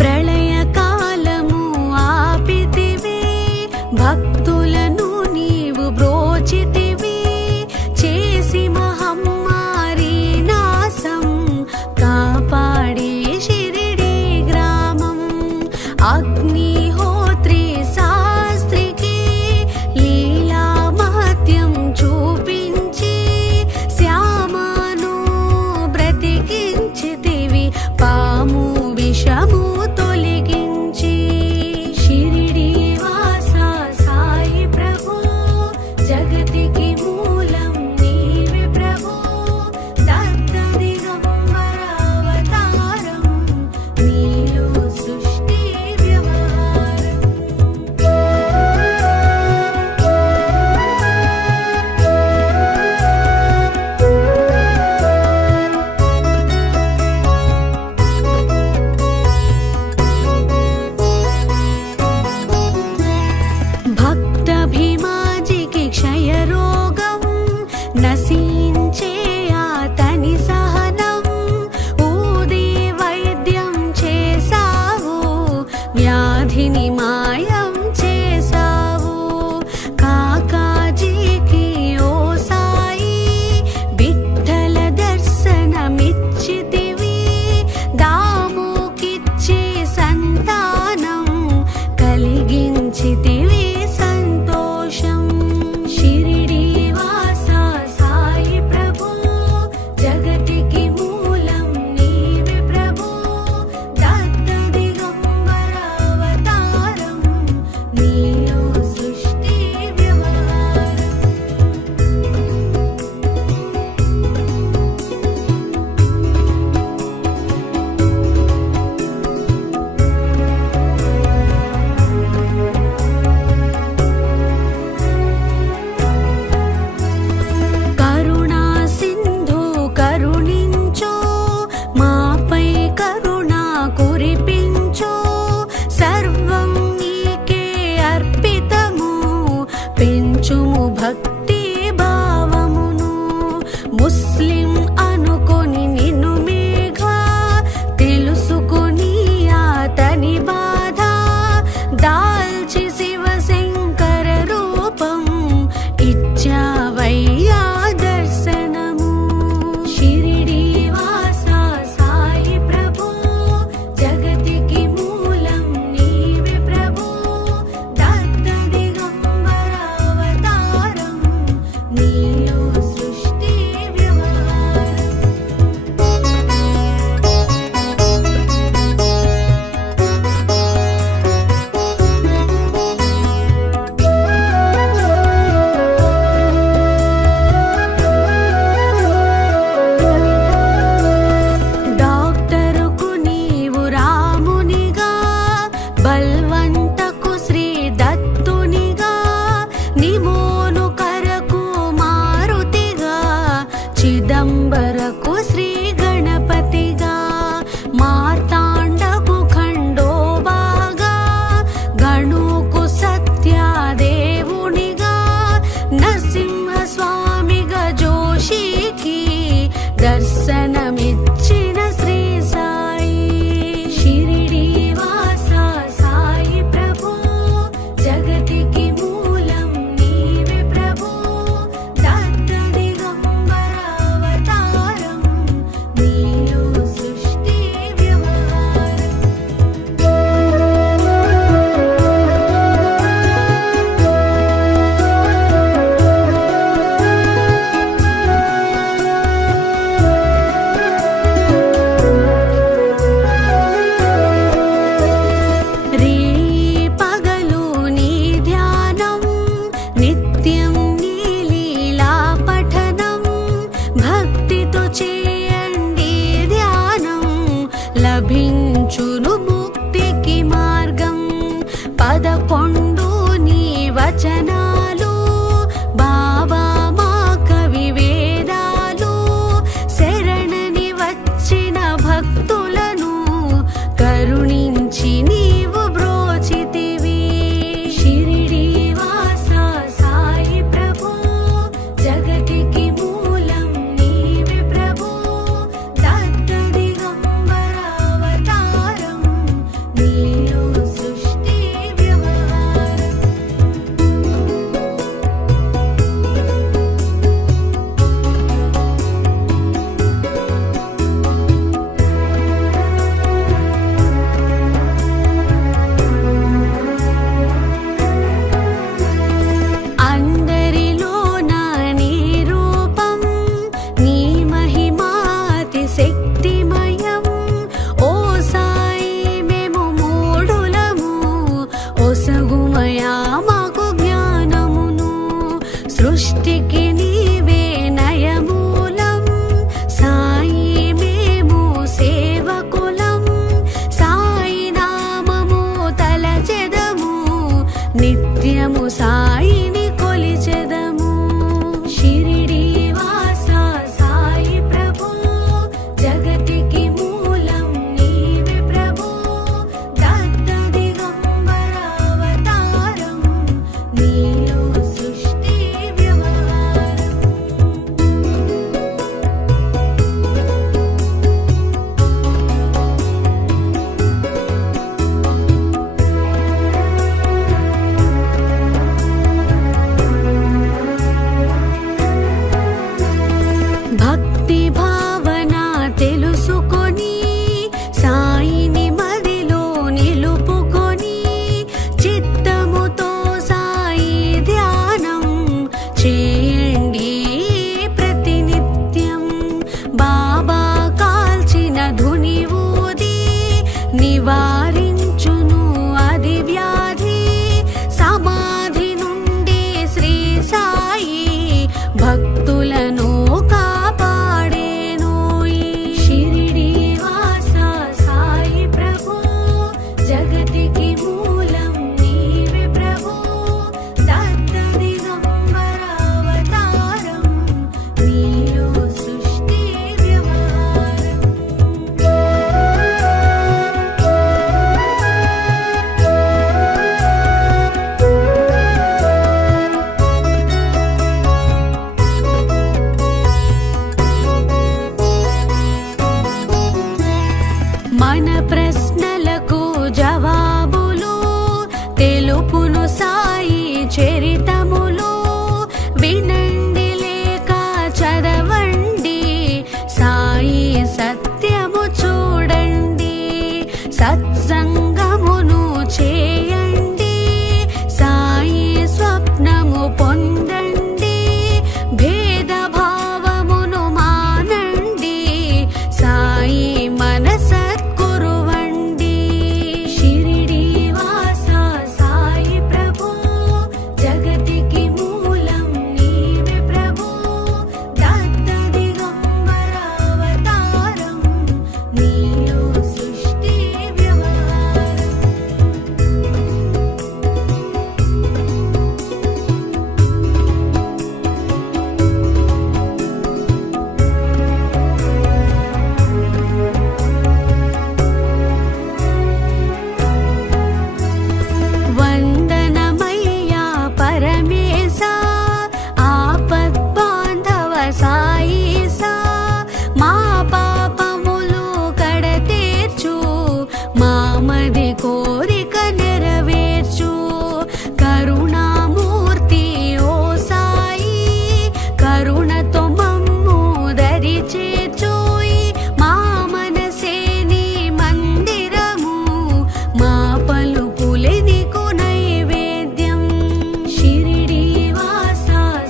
ప్రళయకాలము ఆపితివి, భక్తులను నీవు బ్రోచితివి, చేసి మహమ్మారి నాశం కాపాడి షిరిడి గ్రామం. అగ్నిహోత్రి శాస్త్రికి లీలా మహత్యం చూపించి శ్యామను బ్రతికించితివి, పాము విషము తొలగించి. షిరిడి వాస సాయి ప్రభు, జగతికి మూలం నీవే ప్రభు, దత్త దిగంబర అవతారం, నీలో సృష్టి వ్యవహారం. భక్త భీమాజికి క్షయరోగం నశించే అతని సహనం, ఊది వైద్యం చేసావు, వ్యాధిని మాయం చేసావు. కాకాజీకి ఓ సాయి విఠ్ఠల దర్శనమిచ్చితివి, దాముకిచ్చి సంతానం కలిగించితివి సంతోషం. షిరిడి వాస సాయి ప్రభు, జగతికి మూలం నీవే ప్రభు, దత్త దిగంబర అవతారం, నీలో సృష్టి వ్యవహారం. కరుణా సింధు కరుణించు, మాపై కరుణ కురిపించు, సర్వం నీకే అర్పితము, పెంచుము భక్తి భావమును. ముస్లిం అనుకొని నిన్ను మేఘ, తెలుసుకొని అతని బాధ, దాల్చి శివశంకర రూపం, ఇచ్చావయ్యా దర్శనము. షిరిడి వాస సాయి ప్రభు, జగతికి మూలం నీవే ప్రభు, దత్త దిగంబర అవతారం, నీలో సృష్టి వ్యవహారం. డాక్టరుకు నీవు రామునిగా, బల్వంతకు శ్రీ దత్తునిగా, నిమోను కరకు మారుతిగా, చిదంబరకు శ్రీ గణపతిగా, మార్తాండకు ఖండోబాగా, గణుకు సత్యాదేవునిగా, నరసింహస్వామిగా జోషికి దర్శనమిచ్చిన శ్రీ సాయి. షిరిడి వాస సాయి ప్రభు, జగతికి మూలం నీవే ప్రభు, దత్త దిగంబర అవతారం, నీలో సృష్టి వ్యవహారం. లభించును ముక్తికి మార్గం 11 నీ వచనాలు బాబా మా కవి వేదాలు భావన తెలుసుకొని సాయిని మదిలో నిలుపుకొని చిత్తముతో సాయి ధ్యానం చేయండి ప్రతినిత్యం. బాబా కాల్చిన ధుని ఊది నివారించును అది వ్యాధి. సమాధి నుండి శ్రీ సాయి భక్తులను కాపాడేను. షిరిడి వాస సాయి ప్రభు జగతికి మూలం నీవే ప్రభు. దత్త దిగంబర అవతారం నీలో సృష్టి వ్యవహారం. మన ప్రశ్నలకు జవాబులు తెలుపును సాయి చరితములు. వినండి లేక చదవండి సాయి సత్యము చూడండి. సత్సంగమును చేయండి సాయి స్వప్నము పొందండి. భేదభావమును మానండి సాయి మనసత్కురువండి. షిరిడి వాస సాయి ప్రభు జగతికి మూలం నీవే ప్రభు. దత్త దిగంబర అవతారం నీలో సృష్టి వ్యవహారం. వందనమయ్యా పరమేశా ఆపద్బాంధవ సాయిసా. మా పాపములు కడతీర్చు మామది కోరిక నెరవేర్చు. కరుణామూర్తి ఓ సాయి కరుణతో మమ్ము దరి చేర్చోయి. మా మనసే నీ మందిరము మా పలుకులే నీకు నైవేద్యం. షిరిడి వాస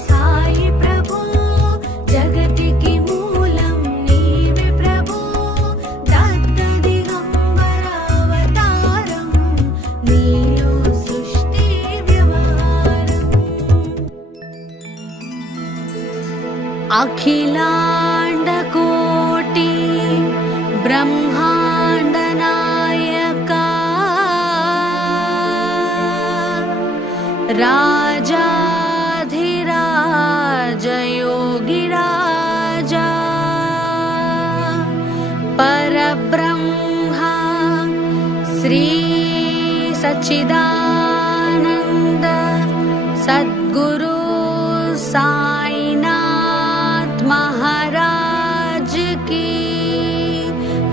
సాయి ప్రభు జగతికి మూలం నీవే ప్రభు. దత్త దిగంబర అవతారం నీలో సృష్టి వ్యవహారం. అఖిలాండ కోటి బ్రహ్మాండ నాయక రాజాధిరాజ యోగిరాజా. పరబ్రహ్మ శ్రీ సచ్చిదానంద సద్గురు సాయినాథ్ మహారాజ్ की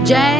जय.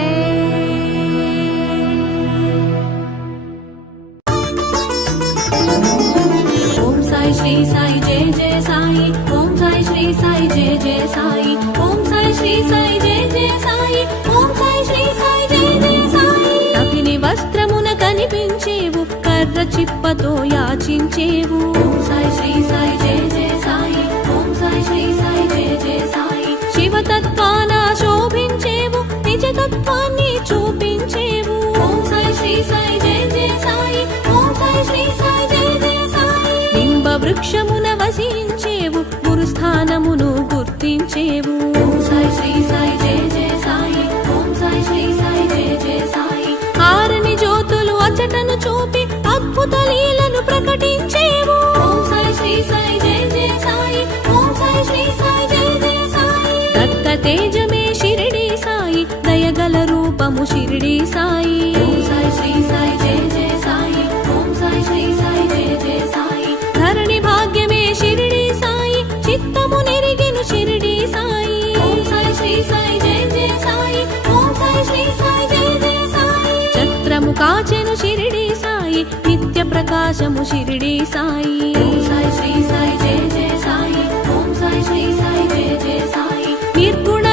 ఓం సాయి శ్రీ సాయి జయ జయ సాయి. ఓం సాయి శ్రీ సాయి జయ జయ సాయి. ఓం సాయి శ్రీ సాయి జయ జయ సాయి. ఓం సాయి శ్రీ సాయి జయ జయ సాయి. కపిని వస్త్రమున కనిపించేవు కర్ర చిప్పతో యాచించేవు. ఓం సాయి శ్రీ సాయి జయ జయ సాయి. ఓం సాయి శ్రీ సాయి జయ జయ సాయి. శివతత్వాన శోభించేవు నిజతత్వాన్ని చూపించేవు. ఓం సాయి శ్రీ సాయి జయ జయ సాయి. ఓం సాయి శ్రీ సాయి జయ జయ సాయి. బింబ వృక్షమున వసించేవు గురుస్థానమును గుర్తించేవు. ఓం సాయి శ్రీ సాయి జయ జయ సాయి. ఓం సాయి శ్రీ సాయి జయ జయ సాయి. ఆరని జ్యోతులు అచటను చూపి అద్భుత లీలను ప్రకటించేవు. ఓం సాయి శ్రీ సాయి జయ జయ సాయి. ఓం సాయి శ్రీ సాయి జయ జయ సాయి. దత్త తేజమే షిరిడి సాయి దయగల రూపము షిరిడి సాయి. ఓం సాయి శ్రీ సాయి జయ జయ సాయి. ఓం సాయి శ్రీ సాయి జయ జయ సాయి. ధరణి భాగ్యమే షిరిడి సాయి చిత్తము నెరిగెను షిరిడి సాయి. ఓం సాయి శ్రీ సాయి జయ జయ సాయి. ఓం సాయి శ్రీ సాయి జయ జయ సాయి. ఛత్రము కాచెను షిరిడి సాయి నిత్య ప్రకాశము షిరిడి సాయి. ఓం సాయి శ్రీ సాయి జయ జయ సాయి. ఓం సాయి శ్రీ సాయి జయ జయ సాయి. నిర్గుణ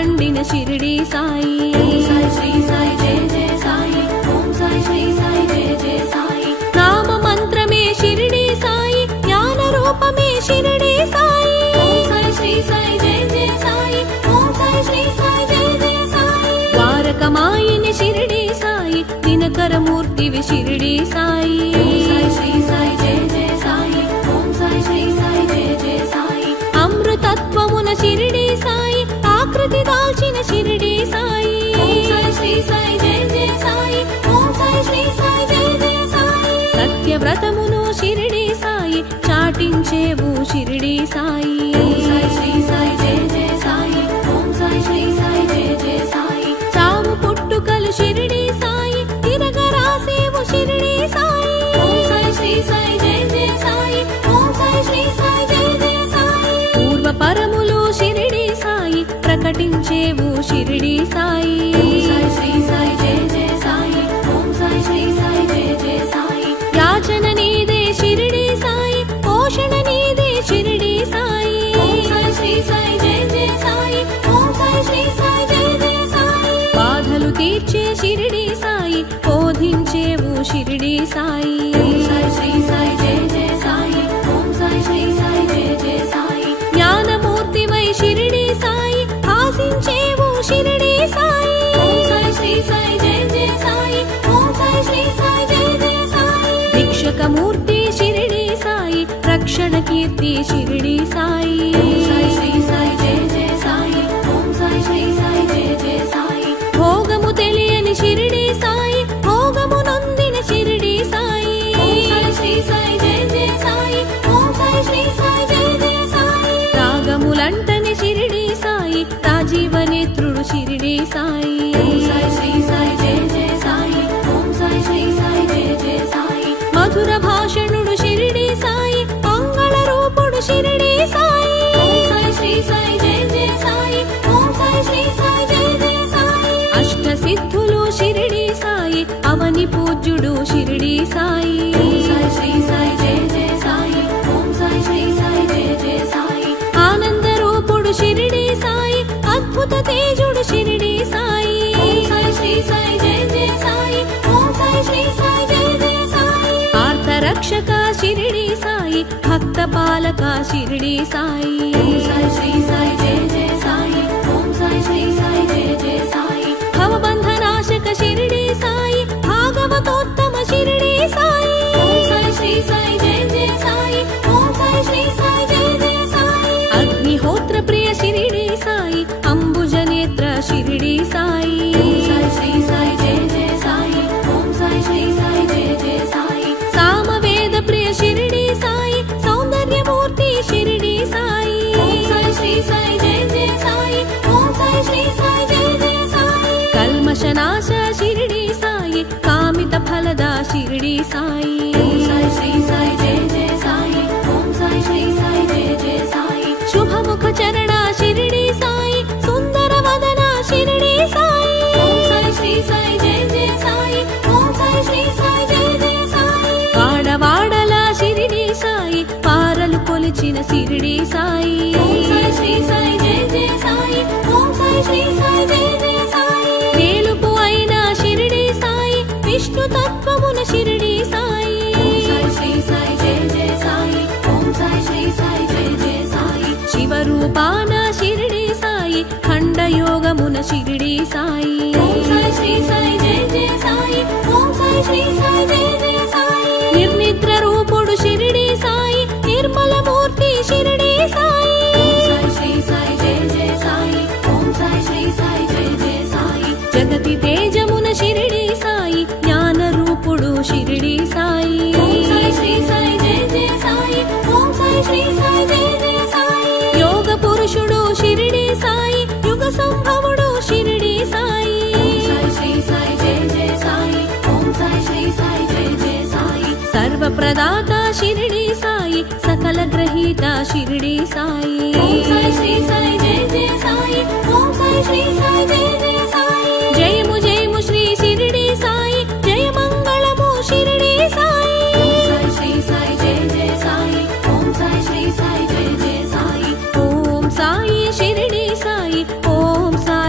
పండిన షిరిడి సాయి. ఓం సాయి శ్రీ సాయి జయ జయ సాయి. ఓం సాయి శ్రీ సాయి జయ జయ సాయి. నామ మంత్రమే షిరిడి సాయి, జ్ఞాన రూపమే షిరిడి సాయి. ఓం సాయి శ్రీ సాయి జయ జయ సాయి. ఓం సాయి శ్రీ సాయి జయ జయ సాయి. ద్వారకమాయిని షిరిడి సాయి, దినకరమూర్తివి షిరిడి సాయి. ఓం సాయి శ్రీ సాయి జయ జయ సాయి. ఓం సాయి శ్రీ సాయి జయ జయ సాయి. అమృతత్వమున షిరిడి సాయి, ఆకృతి దాల్చిన షిరిడి సాయి. ఓం సాయి శ్రీ సాయి జయ జయ సాయి. ఓం సాయి శ్రీ సాయి జయ జయ సాయి. సత్యవ్రతమును షిరిడి సాయి, చాటించేవు షిరిడి సాయి. ఓం సాయి శ్రీ సాయి జయ జయ సాయి. ఓం సాయి శ్రీ సాయి జయ జయ సాయి. చావు పుట్టుకలు షిరిడి సాయి, తిరగరాసేవు షిరిడి సాయి. ఓం సాయి శ్రీ సాయి జయ జయ సాయి. ఓం సాయి శ్రీ సాయి జయ జయ సాయి. పూర్వ పరములు షిరిడి సాయి, ప్రకటించేవు షిరిడి సాయి. ఓం సాయి శ్రీ సాయి జయ జయ సాయి. ఓం సాయి శ్రీ సాయి జయ జయ సాయి. యాచన నీదే షిరిడి సాయి, పోషణ నీదే షిరిడి సాయి. ఓం సాయి శ్రీ సాయి జయ జయ సాయి. ఓం సాయి శ్రీ సాయి జయ జయ సాయి. బాధలు తీర్చే షిరిడి సాయి, బోధించేవు షిరిడి సాయి. ఓం సాయి శ్రీ సాయి జయ జయ సాయి. ఓం సాయి శ్రీ సాయి జయ జయ సాయి. జ్ఞానమూర్తివై షిరిడి సాయి, భాసించేవు షిరిడి సాయి. ఓం సాయి శ్రీ సాయి జయ జయ సాయి. ఓం సాయి శ్రీ సాయి జయ జయ సాయి. భిక్షకమూర్తి షిరిడి సాయి, రక్షణ కీర్తి షిరిడి సాయి. ఓం సాయి శ్రీ సాయి జయ జయ సాయి. ఓం సాయి శ్రీ సాయి జయ జయ సాయి. భోగము తెలియని షిరిడి సాయి, భోగము నొందిన షిరిడి సాయి. ఓం సాయి శ్రీ సాయి జయ జయ సాయి. ఓం సాయి శ్రీ సాయి జయ జయ సాయి. రాగములంటని షిరిడి సాయి, రాజీవనేత్రుడు షిరిడి సాయి. ఓం సాయి శ్రీ సాయి జయ జయ సాయి. ఓం సాయి శ్రీ సాయి జయ జయ సాయి. మధుర భాషణుడు షిరిడి సాయి, మంగళ రూపుడు షిరిడి సాయి. ఓం సాయి శ్రీ సాయి జయ జయ సాయి. ఓం సాయి శ్రీ సాయి జయ జయ సాయి. అష్ట సిద్ధులు షిరిడి సాయి, అవని పూజ్యుడు షిరిడి సాయి. ఓం సాయి శ్రీ సాయి జయ జయ సాయి. ఓం సాయి శ్రీ సాయి జయ జయ సాయి. ఆనంద రూపుడు షిరిడి సాయి, అద్భుత తేజుడు షిరిడి సాయి. ఓం సాయి శ్రీ సాయి జయ జయ సాయి. ఓం సాయి శ్రీ సాయి జయ జయ సాయి. ఆర్తరక్షక షిరిడి సాయి, భక్త పాలక షిరిడి సాయి. ఓం సాయి శ్రీ సాయి జయ జయ సాయి. ఓం సాయి శ్రీ సాయి జయ జయ సాయి. భవబంధనాశక షిరిడి సాయి, భాగవతోత్తమ షిరిడి సాయి. ఓం సాయి శ్రీ సాయి జయ జయ సాయి. ఓం సాయి శ్రీ సాయి జయ జయ సాయి. అగ్నిహోత్ర ప్రియ షిరిడి సాయి, అంబుజనేత్ర షిరిడి సాయి. ఓం సాయి శ్రీ సాయి జయ జయ సాయి. ఓం సాయి శ్రీ సాయి జయ జయ సాయి. సామవేద ప్రియ షిరిడి సాయి, సౌందర్యమూర్తి షిరిడి సాయి. ఓం సాయి శ్రీ సాయి జయ జయ సాయి. ఓం సాయి శ్రీ సాయి జయ జయ సాయి. కల్మషనాశ షిరిడి సాయి, కామిత ఫలద షిరిడి సాయి. ఓం సాయి శ్రీ సాయి జయ జయ సాయి. ఓం సాయి శ్రీ సాయి జయ జయ సాయి. శుభముఖ చరణ షిరిడి సాయి, సుందర వదన షిరిడి సాయి. ఓం సాయి శ్రీ సాయి జయ జయ సాయి. ఓం సాయి శ్రీ సాయి జయ జయ సాయి. వాడవాడల షిరిడి సాయి, పారలు కొలిచిన షిరిడి సాయి. ఓం సాయి శ్రీ సాయి జయ జయ సాయి. ఓం సాయి శ్రీ సాయి జయ జయ సాయి. వేలుపు అయిన షిరిడి సాయి, విష్ణు తత్వమున షిరిడి సాయి. ఓం సాయి శ్రీ సాయి జయ జయ సాయి. ఓం సాయి శ్రీ సాయి జయ జయ సాయి. శివరూపాన షిరిడి సాయి, ఖండయోగమున షిరిడి సాయి. ఓం సాయి శ్రీ సాయి జయ జయ సాయి. ఓం సాయి శ్రీ సాయి జయ జయ సాయి. నిర్నిద్ర రూపుడు షిరిడి సాయి, నిర్మల మూర్తి షిరిడి సాయి. ఓం సాయి శ్రీ సాయి జయ జయ సాయి. ఓం సాయి శ్రీ సాయి జయ జయ సాయి. జగతి తేజమున షిరిడి సాయి, జ్ఞాన రూపుడు షిరిడి సాయి. ఓం సాయి శ్రీ సాయి జయ జయ సాయి. ఓం సాయి శ్రీ సాయి జయ జయ సాయి. యోగ పురుషుడు షిరిడి సాయి, యుగ సంభవుడు షిరిడి సాయి. ఓం సాయి శ్రీ సాయి జయ జయ సాయి. ఓం సాయి శ్రీ సాయి జయ జయ సాయి. సర్వ ప్రదాత షిరిడి సాయి, సకల గ్రహీత షిరిడి సాయి. ఓం సాయి శ్రీ సాయి జయ జయ సాయి. ఓం సాయి శ్రీ సాయి జయ జయ సాయి. జయము జయము శ్రీ షిరిడి సాయి, జయ మంగళము షిరిడి సాయి. ఓం సాయి శ్రీ సాయి జయ జయ సాయి. ఓం సాయి శ్రీ సాయి జయ జయ సాయి. ఓం సాయి షిరిడి సాయి. ఓం సాయి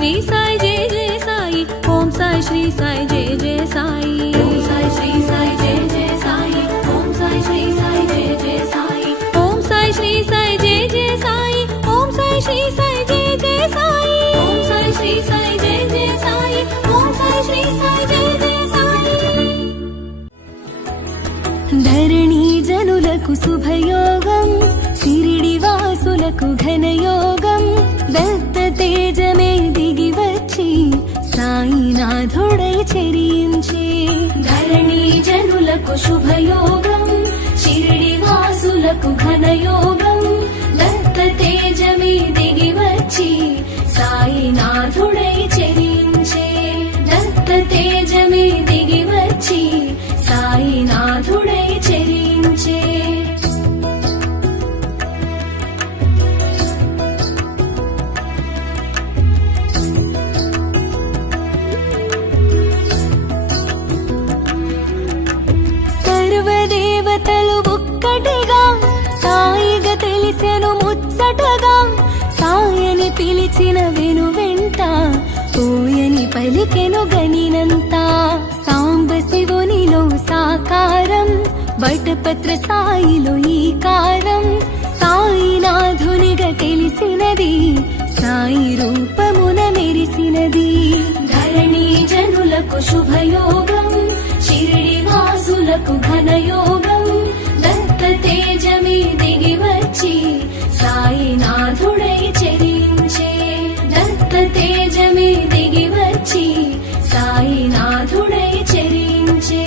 శ్రీ సాయి జయ జయ సాయి ఓం సాయి శ్రీ సాయి జయ జయ సాయి ఓం సాయి శ్రీ సాయి జయ జయ సాయి ఓం సాయి శ్రీ సాయి జయ జయ సాయి ఓం సాయి శ్రీ సాయి జయ జయ సాయి ఓం సాయి శ్రీ సాయి జయ జయ సాయి ఓం సాయి శ్రీ సాయి జయ జయ సాయి ఓం సాయి శ్రీ సాయి జయ జయ సాయి ధరణి జనులకు శుభయోగం షిరిడి వాసులకు ఘనయోగం దత్త తేజమే దిగి వచ్చి సాయినాథుడై చెరించే ధరణి జనులకు శుభయోగం షిరిడి వాసులకు ఘనయోగం దత్త తేజమే దిగి వచ్చి సాయినాథుడై చెరించే దత్త తేజమే దిగి వచ్చి సాయినాథుడై చెరించే సర్వదేవతలు ఒక్కటిగా సాయిగా తెలిసెను ముచ్చటగా సాయని పిలిచిన వెనువెంట పోయని పలికెను గనినంత సాంబ శివునిలో సాకారం వటపత్ర సాయిలో ఈకారం సాయినాథునిగా తెలిసినది సాయి రూపమున మెరిసినది ధరణి జనులకు శుభయోగం షిరిడి వాసులకు ఘనయోగం దత్త తేజమే దిగి వచ్చి సాయినాథుడై చెరించే దత్త తేజమే దిగి వచ్చి సాయినాథుడై చెరించే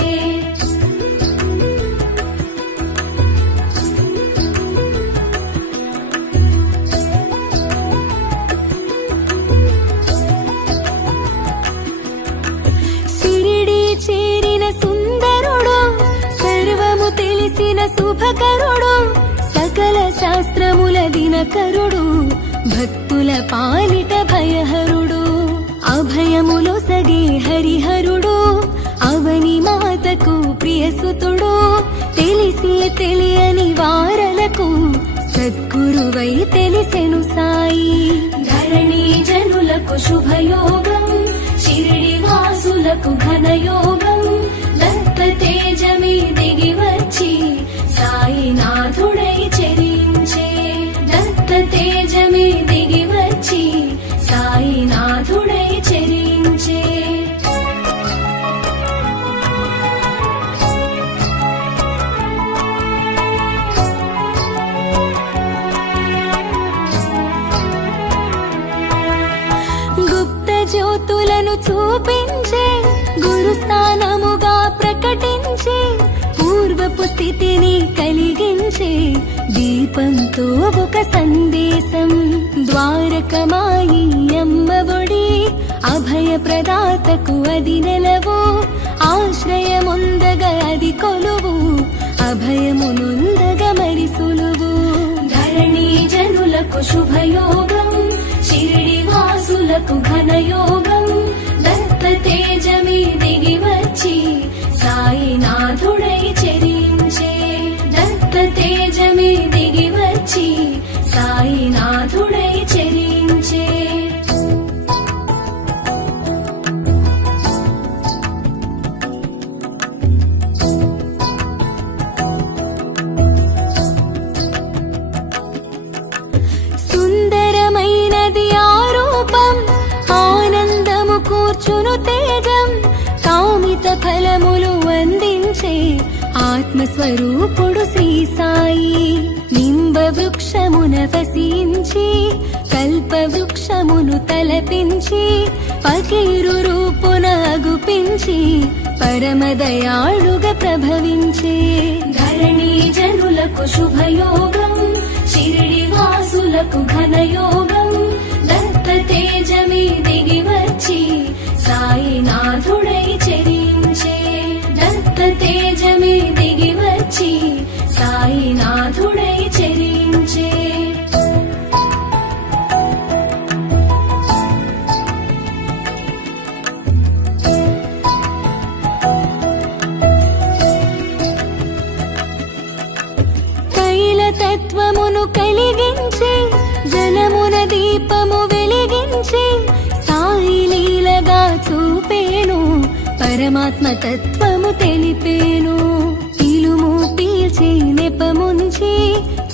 షిరిడి చేరిన సుందరుడు సర్వము తెలిసిన శుభకరుడు సకల శాస్త్రముల దినకరుడు భక్తుల పాలిట భయహరుడు అభయములో సగే హరిహరుడు అవని మాతకు ప్రియసుతుడు తెలిసి తెలియని వారలకు సద్గురువై తెలిసెను సాయి ధరణి జనులకు శుభయోగం షిరిడి వాసులకు ఘనయోగం దత్త తేజమే దిగి వచ్చి సాయినాథుడై చెరించే దత్త తేజమే దిగి వచ్చి సాయినాథుడై చెరించే గుప్త జ్యోతులను చూపించే గురుస్థానముగా ప్రకటించే పూర్వపు స్థితిని కలిగించే దీపంతో ఒక సందేశం ద్వారకమాయి అమ్మఒడి అభయ ప్రదాతకు అది నెలవు ఆశ్రయముందగ అది కొలువు అభయమునుందగ మరి సులువు ధరణి జనులకు శుభయోగం షిరిడి వాసులకు ఘనయోగం దత్త తేజమే దిగి వచ్చి సాయినాథుడై చెరించే దత్త తేజమే దిగి వచ్చి సాయినాథుడై చెరించే సుందరమైనది ఆరూపం ఆనందము కూర్చును తేజం కామిత ఫలములు అందించే ఆత్మస్వరూపుడు శ్రీ సాయి నింబ వృక్షమున వసించి కల్ప వృక్షమును తలపించి పకీరు రూపున అగుపించి పరమదయాళుగా ప్రభవించే ధరణి జనులకు శుభయోగం షిరిడి వాసులకు ఘనయోగం దత్త తేజమే దిగి వచ్చి సాయినాథుడై చెరించే దత్త తేజమే దిగి వచ్చి సాయినాథుడై చెరించే తత్వమును కలిగించి జనమున దీపము వెలిగించి పరమాత్మ తత్వము తెలిపేను. ఇలుము పీల్చి నెపముంచి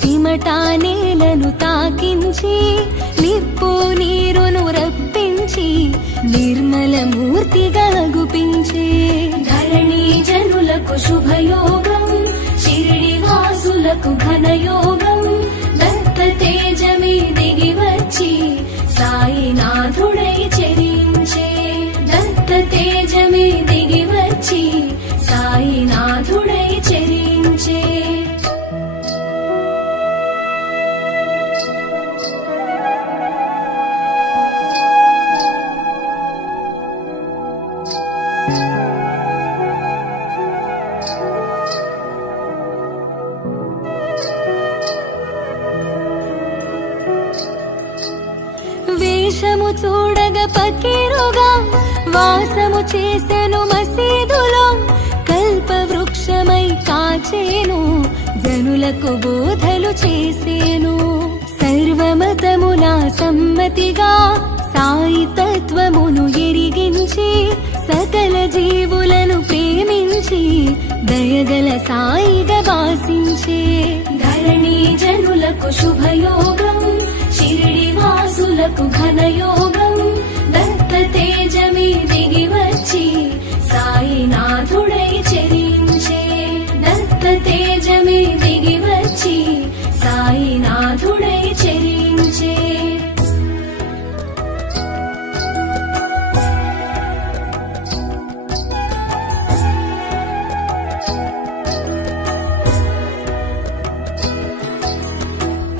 చిమటా నేలను తాకించి నిప్పు నీరును రప్పించి నిర్మల మూర్తిగా గుపించే ధరణి జనులకు శుభయోగం, షిరిడి వాసులకు ఘనయోగం. దత్త తేజమే దిగి వచ్చి సాయినాథుడై చెరించే, దత్త తేజమే దిగి వచ్చి సాయినాథుడై చెరించే. వేషము చూడగ పకీరుగా వాసము చేసెను మసీదులో, కల్ప వృక్షమై కాచేను జనులకు బోధలు చేసేను. సర్వమతముల సమ్మతిగా సాయి తత్వమును ఎరిగించి సకల జీవులను ప్రేమించి దయగల సాయిగా వాసించే ధరణి జనులకు శుభయోగం, షిరిడి వాసులకు ఘనయోగం. దత్త తేజమే దిగి వచ్చి సాయినాథుడై చెరించే, దత్త తేజమే దిగి వచ్చి సాయినాథుడై చెరించే.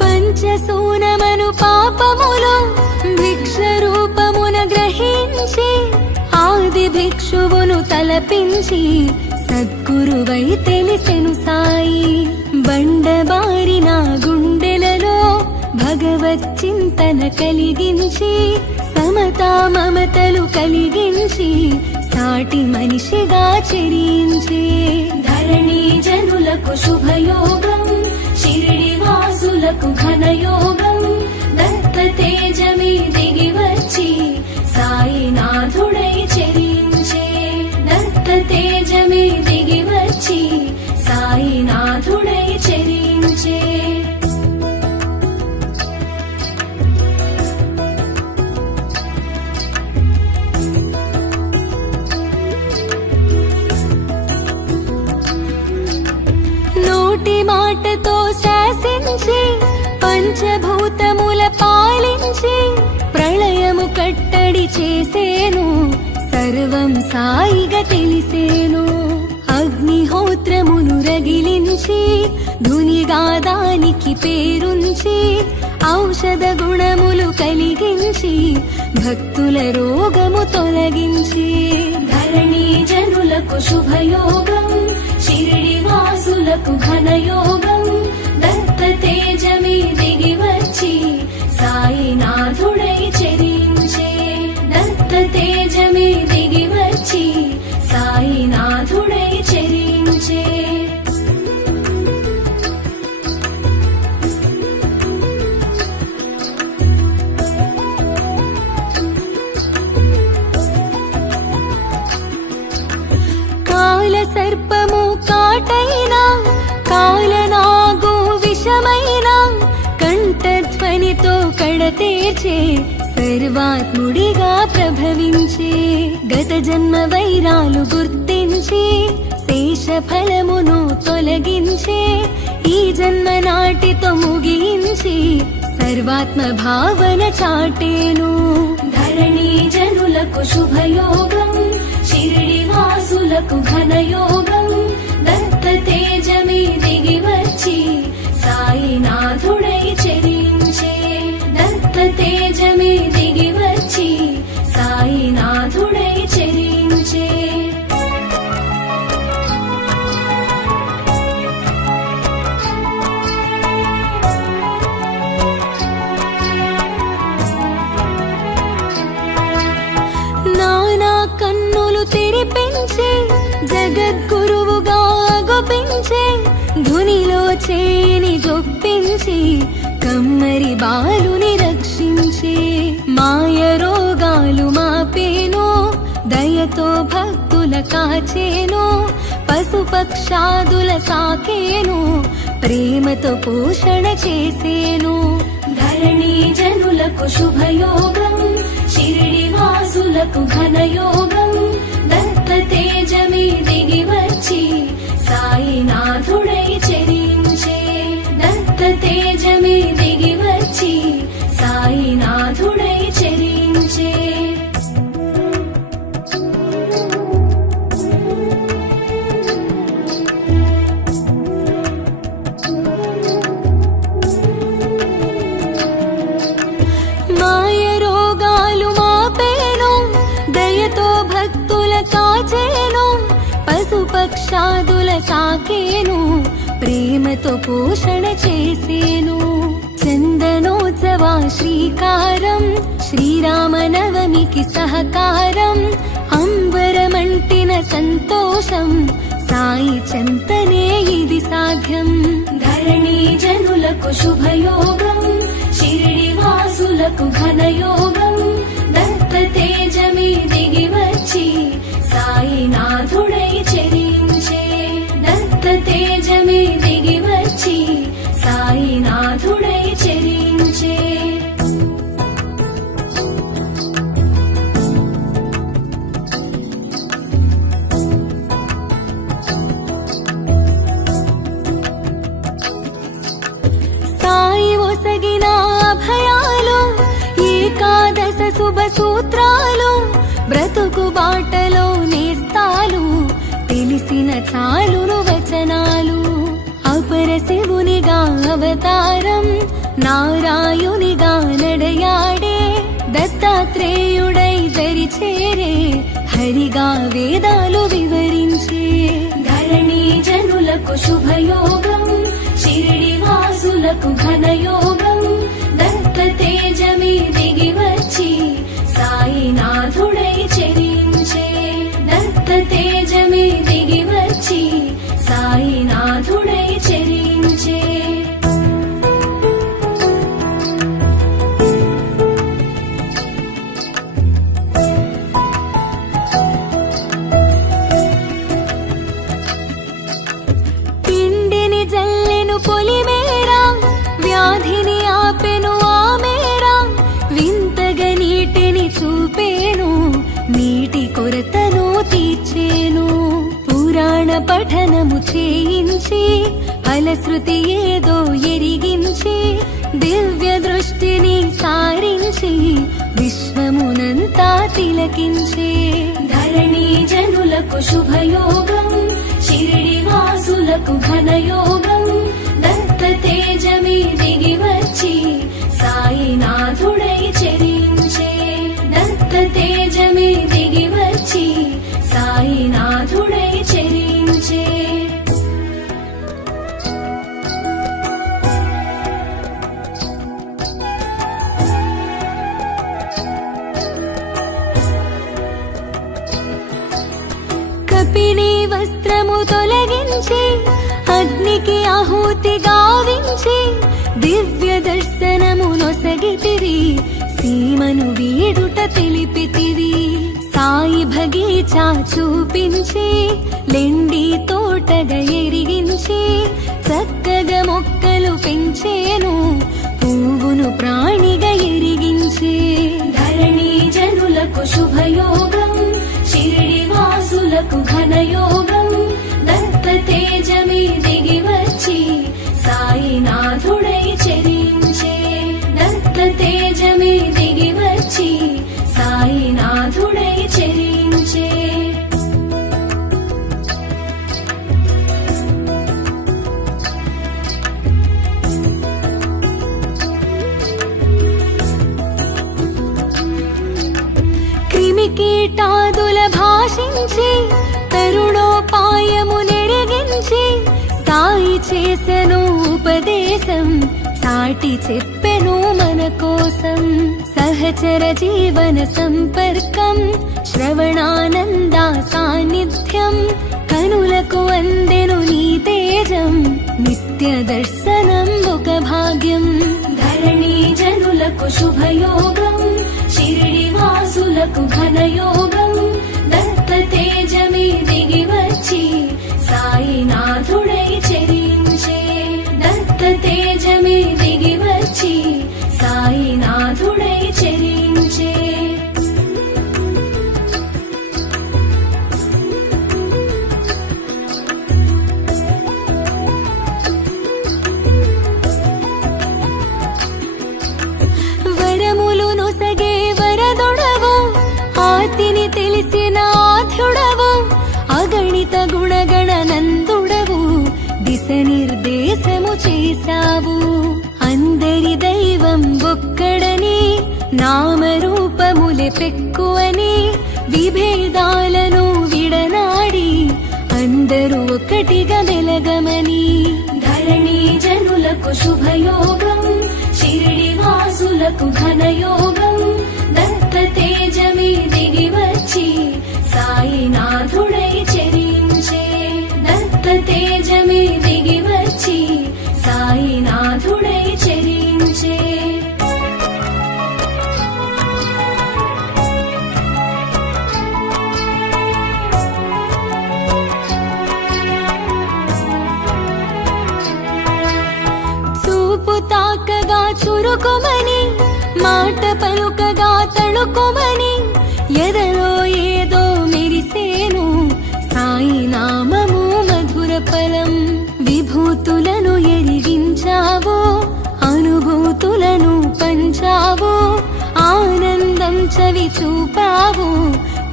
పంచసూనమను పాపములు భిక్ష రూపమున గ్రహించి ఆది భిక్షువును తలపించి సద్గురువై తెలిసెను సాయి. బండబారిన గుండెలలో భగవత్ చింతన కలిగించి సమతా మమతలు కలిగించి సాటి మనిషిగా చెరించే ధరణి జనులకు శుభయోగం, షిరిడి వాసులకు ఘనయోగం. దత్త తేజమే దిగి వచ్చి సాయినాథుడై చెరించే, దత్త తేజమే దిగి వచ్చి సాయినాథుడై చెరించే. నోటి మాటతో శాసించి పంచభూతముల పాలించి ప్రళయము కట్టడి చేసేను సర్వం సాయిగా తెలిసేను. అగ్నిహోత్రమును రగిలించి ధునిగాదానికి పేరుంచి ఔషధ గుణములు కలిగించి భక్తుల రోగము తొలగించి ధరణి జనులకు శుభయోగం, షిరిడి వాసులకు ఘనయోగం. దత్త తేజమే దిగి వచ్చి సాయినాథుడై చెరించే, దత్త తేజమే దిగి వచ్చి సాయినాథుడై చెరించే. కాల సర్పము కాటైనా కాలనాగు విషమైనా కంఠధ్వనితో కడతేర్చే సర్వాత్ముడిగా ప్రభవించే గత జన్మ వైరాలు గుర్తించి శేష ఫలమును తొలగించే ఈ జన్మ నాటితో ముగించి సర్వాత్మ భావన చాటేను ధరణి జనులకు శుభయోగం, షిరిడి వాసులకు ఘనయోగం. దత్త తేజమే దిగి వచ్చి సాయినాథుడై చెరించే, దత్త తేజమే దిగి వచ్చి సాయినాథుడై చెరించే. నానా కన్నులు తెరిపించే జగద్గురువుగా గోపించే ధునిలో చేని జొప్పించి కమ్మరి బాలుని రక్షించే మాయ రోగాలు మాపేను దయతో భక్తుల కాచేను పశుపక్షాదుల సాకేను ప్రేమతో పోషణ చేసేను ధరణి జనులకు శుభయోగం షిరిడి వాసులకు ఘనయోగం దత్త తేజమే దిగి వచ్చి సాయినాథుడై చెరించే దత్త తేజమే దిగి వచ్చి సాయినాథుడై చెరించే మాయ రోగాలు మాపేను దయతో భక్తుల కాచేను పశుపక్షాదుల సాకేను ప్రేమతో పోషణ చేసేను చందనోత్సవ శ్రీకారం శ్రీరామనవమికి సహకారం అంబరమంటిన సంతోషం సాయి చెంతనే ఇది సాధ్యం ధరణి జనులకు శుభయోగం షిరిడి వాసులకు ఘనయోగం దత్త తేజమే దిగి వచ్చి సాయినాథుడై చెరించే దత్త తేజమే దిగి వచ్చి సాయినాథుడై చెరించే సాయి ఒసగిన అభయాలు ఏకాదశ శుభ సూత్రాలు బ్రతుకు బాటలో నేస్తాలు తెలిసిన చాలును వచనాలు అపర శివునిగా అవతారం నారాయునిగా నడయాడే దత్తాత్రేయుడై దరిచేరే హరిగా వేదాలు వివరించే ధరణి జనులకు శుభయోగం షిరిడి వాసులకు ఘనయోగం దత్త తేజమే దిగి వచ్చి సాయినాథుడై చెరించే దత్త తేజమే దిగి వచ్చి సాయినాథుడై చెరించే పిండిని జల్లెను పొలిమేరా వ్యాధిని ఆపెను ఆమేరా వింతగా నీటిని చూపేను నీటి కొరతను తీర్చేను పురాణ పఠనము చేయించి ఫలశ్రుతి ఏదో ఎరిగించి దివ్య దృష్టిని సారించి విశ్వమునంతా తిలకించే ధరణి జనులకు శుభయోగం షిరిడి వాసులకు ఘనయోగం దత్త తేజమే దిగి వచ్చి సాయినాథుడై చెరించే దత్త తేజమే దిగి వచ్చి సాయినాథుడై చెరించే కపిని వస్త్రము తొలగించి అగ్నికి ఆహుతి గావించి దివ్య దర్శనము నొసగితివి సీమను వీడుట తెలిపితివి సాయి భగీచా చూపించి లెండి తోటగా ఎరిగించి చక్కగా మొక్కలు పెంచేను పువ్వును ప్రాణిగా ఎరిగించి ధరణి జనులకు శుభయోగం షిరిడి వాసులకు ఘనయోగం దత్త తేజమే దిగి వచ్చి సాయినాథుడై చెరించే దత్త తేజమే దిగి వచ్చి సాయినాథుడై చెరించే క్రిమికీటాదుల భాషించి తరుణోపాయము నెరిగించి సాయి చేసెను ఉపదేశం సాటి చెప్పెను మన కోసం సహచర జీవన సంపర్కం శ్రవణానంద సాన్నిధ్యం కనులకు అందెను నీ తేజం నిత్య దర్శనం ఒక భాగ్యం ధరణి జనులకు శుభయోగం షిరిడి వాసులకు ఘనయోగం దత్త తేజమే నాథుడవు అగణిత గుణగణ నందుడవు దిశ నిర్దేశము చేశావు అందరి దైవం ఒక్కడని నామరూపములే పెక్కువని విభేదాలను విడనాడి అందరూ ఒక్కటిగా మెలగమని ధరణి జనులకు శుభయోగం షిరిడి వాసులకు ఘనయోగం దత్త తేజమే దిగి వచ్చి సాయినాథుడై చెరించే దత్త తేజమే దిగి వచ్చి సాయినాథుడై చెరించే తాకగా చురుకుమని మాట పలుకగా తళుకుమని ఎదలో ఏదో మెరిసేను సాయి నామము మధుర ఫలం విభూతులను ఎరిగించావో అనుభూతులను పంచావో ఆనందం చవి చూపావు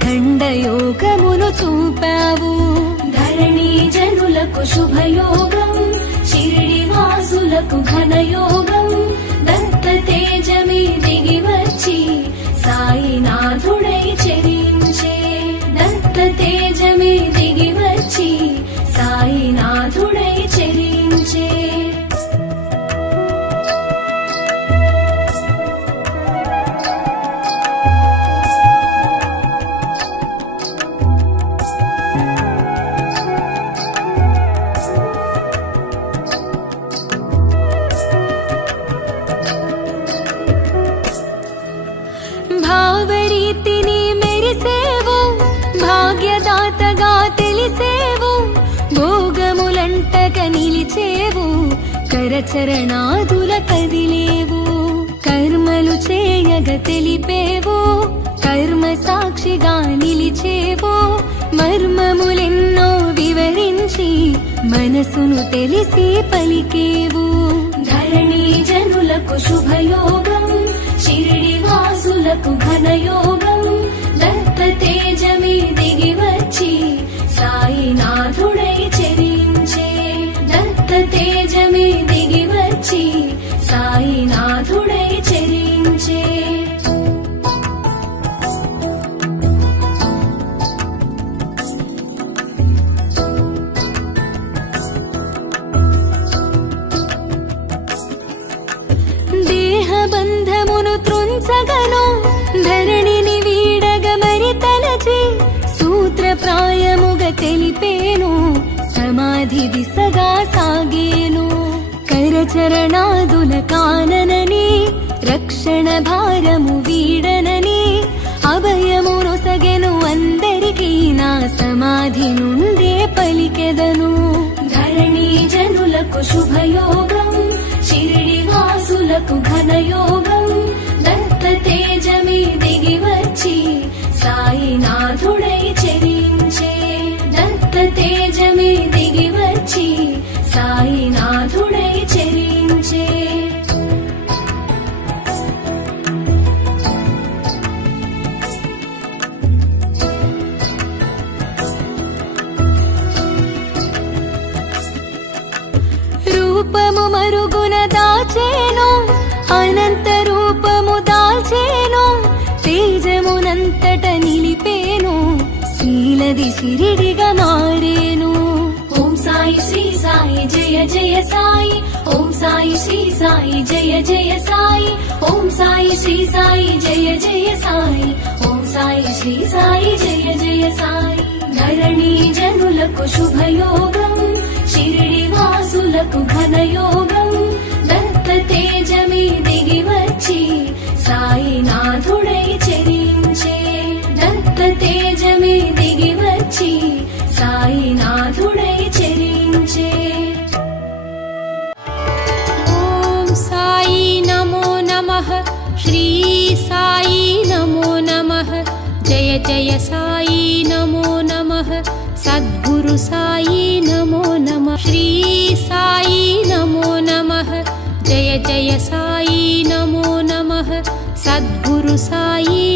ఖండయోగమును చూపావు ధరణి జనులకు శుభయోగం షిరిడి వాసులకు ఘనయోగం దత్త తేజమే దిగి వచ్చి సాయినాథుడై చెరించే దత్త తేజమే దిగి వచ్చి సాయినాథుడై చెరించే భావరీతిని మెరిసేవు భాగ్యదాతగా తెలిసేవు భోగములంటక నిలిచేవు కరచరణాదుల కదిలేవు కర్మలు చేయగ తెలిపేవు కర్మ సాక్షిగా నిలిచేవు మర్మములెన్నో వివరించి మనసును తెలిసి పలికేవు ధరణి జనులకు శుభయోగం షిరిడి వాసులకు ఘనయోగం దత్త తేజమే దిగి వచ్చి సాయినాథుడై చెరించే దత్త తేజమే దిగి వచ్చి సాయినాథుడై చెరించే బంధమును త్రుంచగను ధరణిని వీడగ మరి తలచి సూత్రప్రాయముగా తెలిపేను సమాధి దిశగా సాగేను కరచరణాదుల కాననని రక్షణ భారము వీడనని అభయమును సగెను అందరికీ నా సమాధి నుండే పలికెదను ధరణి జనులకు శుభయోగం షిరిడి వాసులకు ఘనయోగం దత్త తేజమే దిగి వచ్చి సాయినాథుడై చెరించే దత్త తేజమే దిగి వచ్చి సాయినాథుడై చెరించే రూపము మరుగున దాచేను అనంత రూపము దాల్చేను తేజమునంతట నిలిపేను శీలది షిరిడిగా మారేను ఓం సాయి శ్రీ సాయి జయ జయ సాయి ఓం సాయి శ్రీ సాయి జయ జయ సాయి ఓం సాయి శ్రీ సాయి జయ జయ సాయి ఓం సాయి శ్రీ సాయి జయ జయ సాయి ధరణి జనులకు శుభయోగం షిరిడి వాసులకు ఘనయోగం దత్త తేజమే దిగి వచ్చి సాయినాథుడై చెరించే దత్త తేజమే దిగి వచ్చి సాయినాథుడై చెరించే ఓం సాయి నమో నమః శ్రీ సాయి నమో నమః జయ జయ సాయి నమో నమః సద్గురు సాయి నమో నమః శ్రీ సాయి నమో నమః జయ జయ సాయి నమో నమః సద్గురు సాయి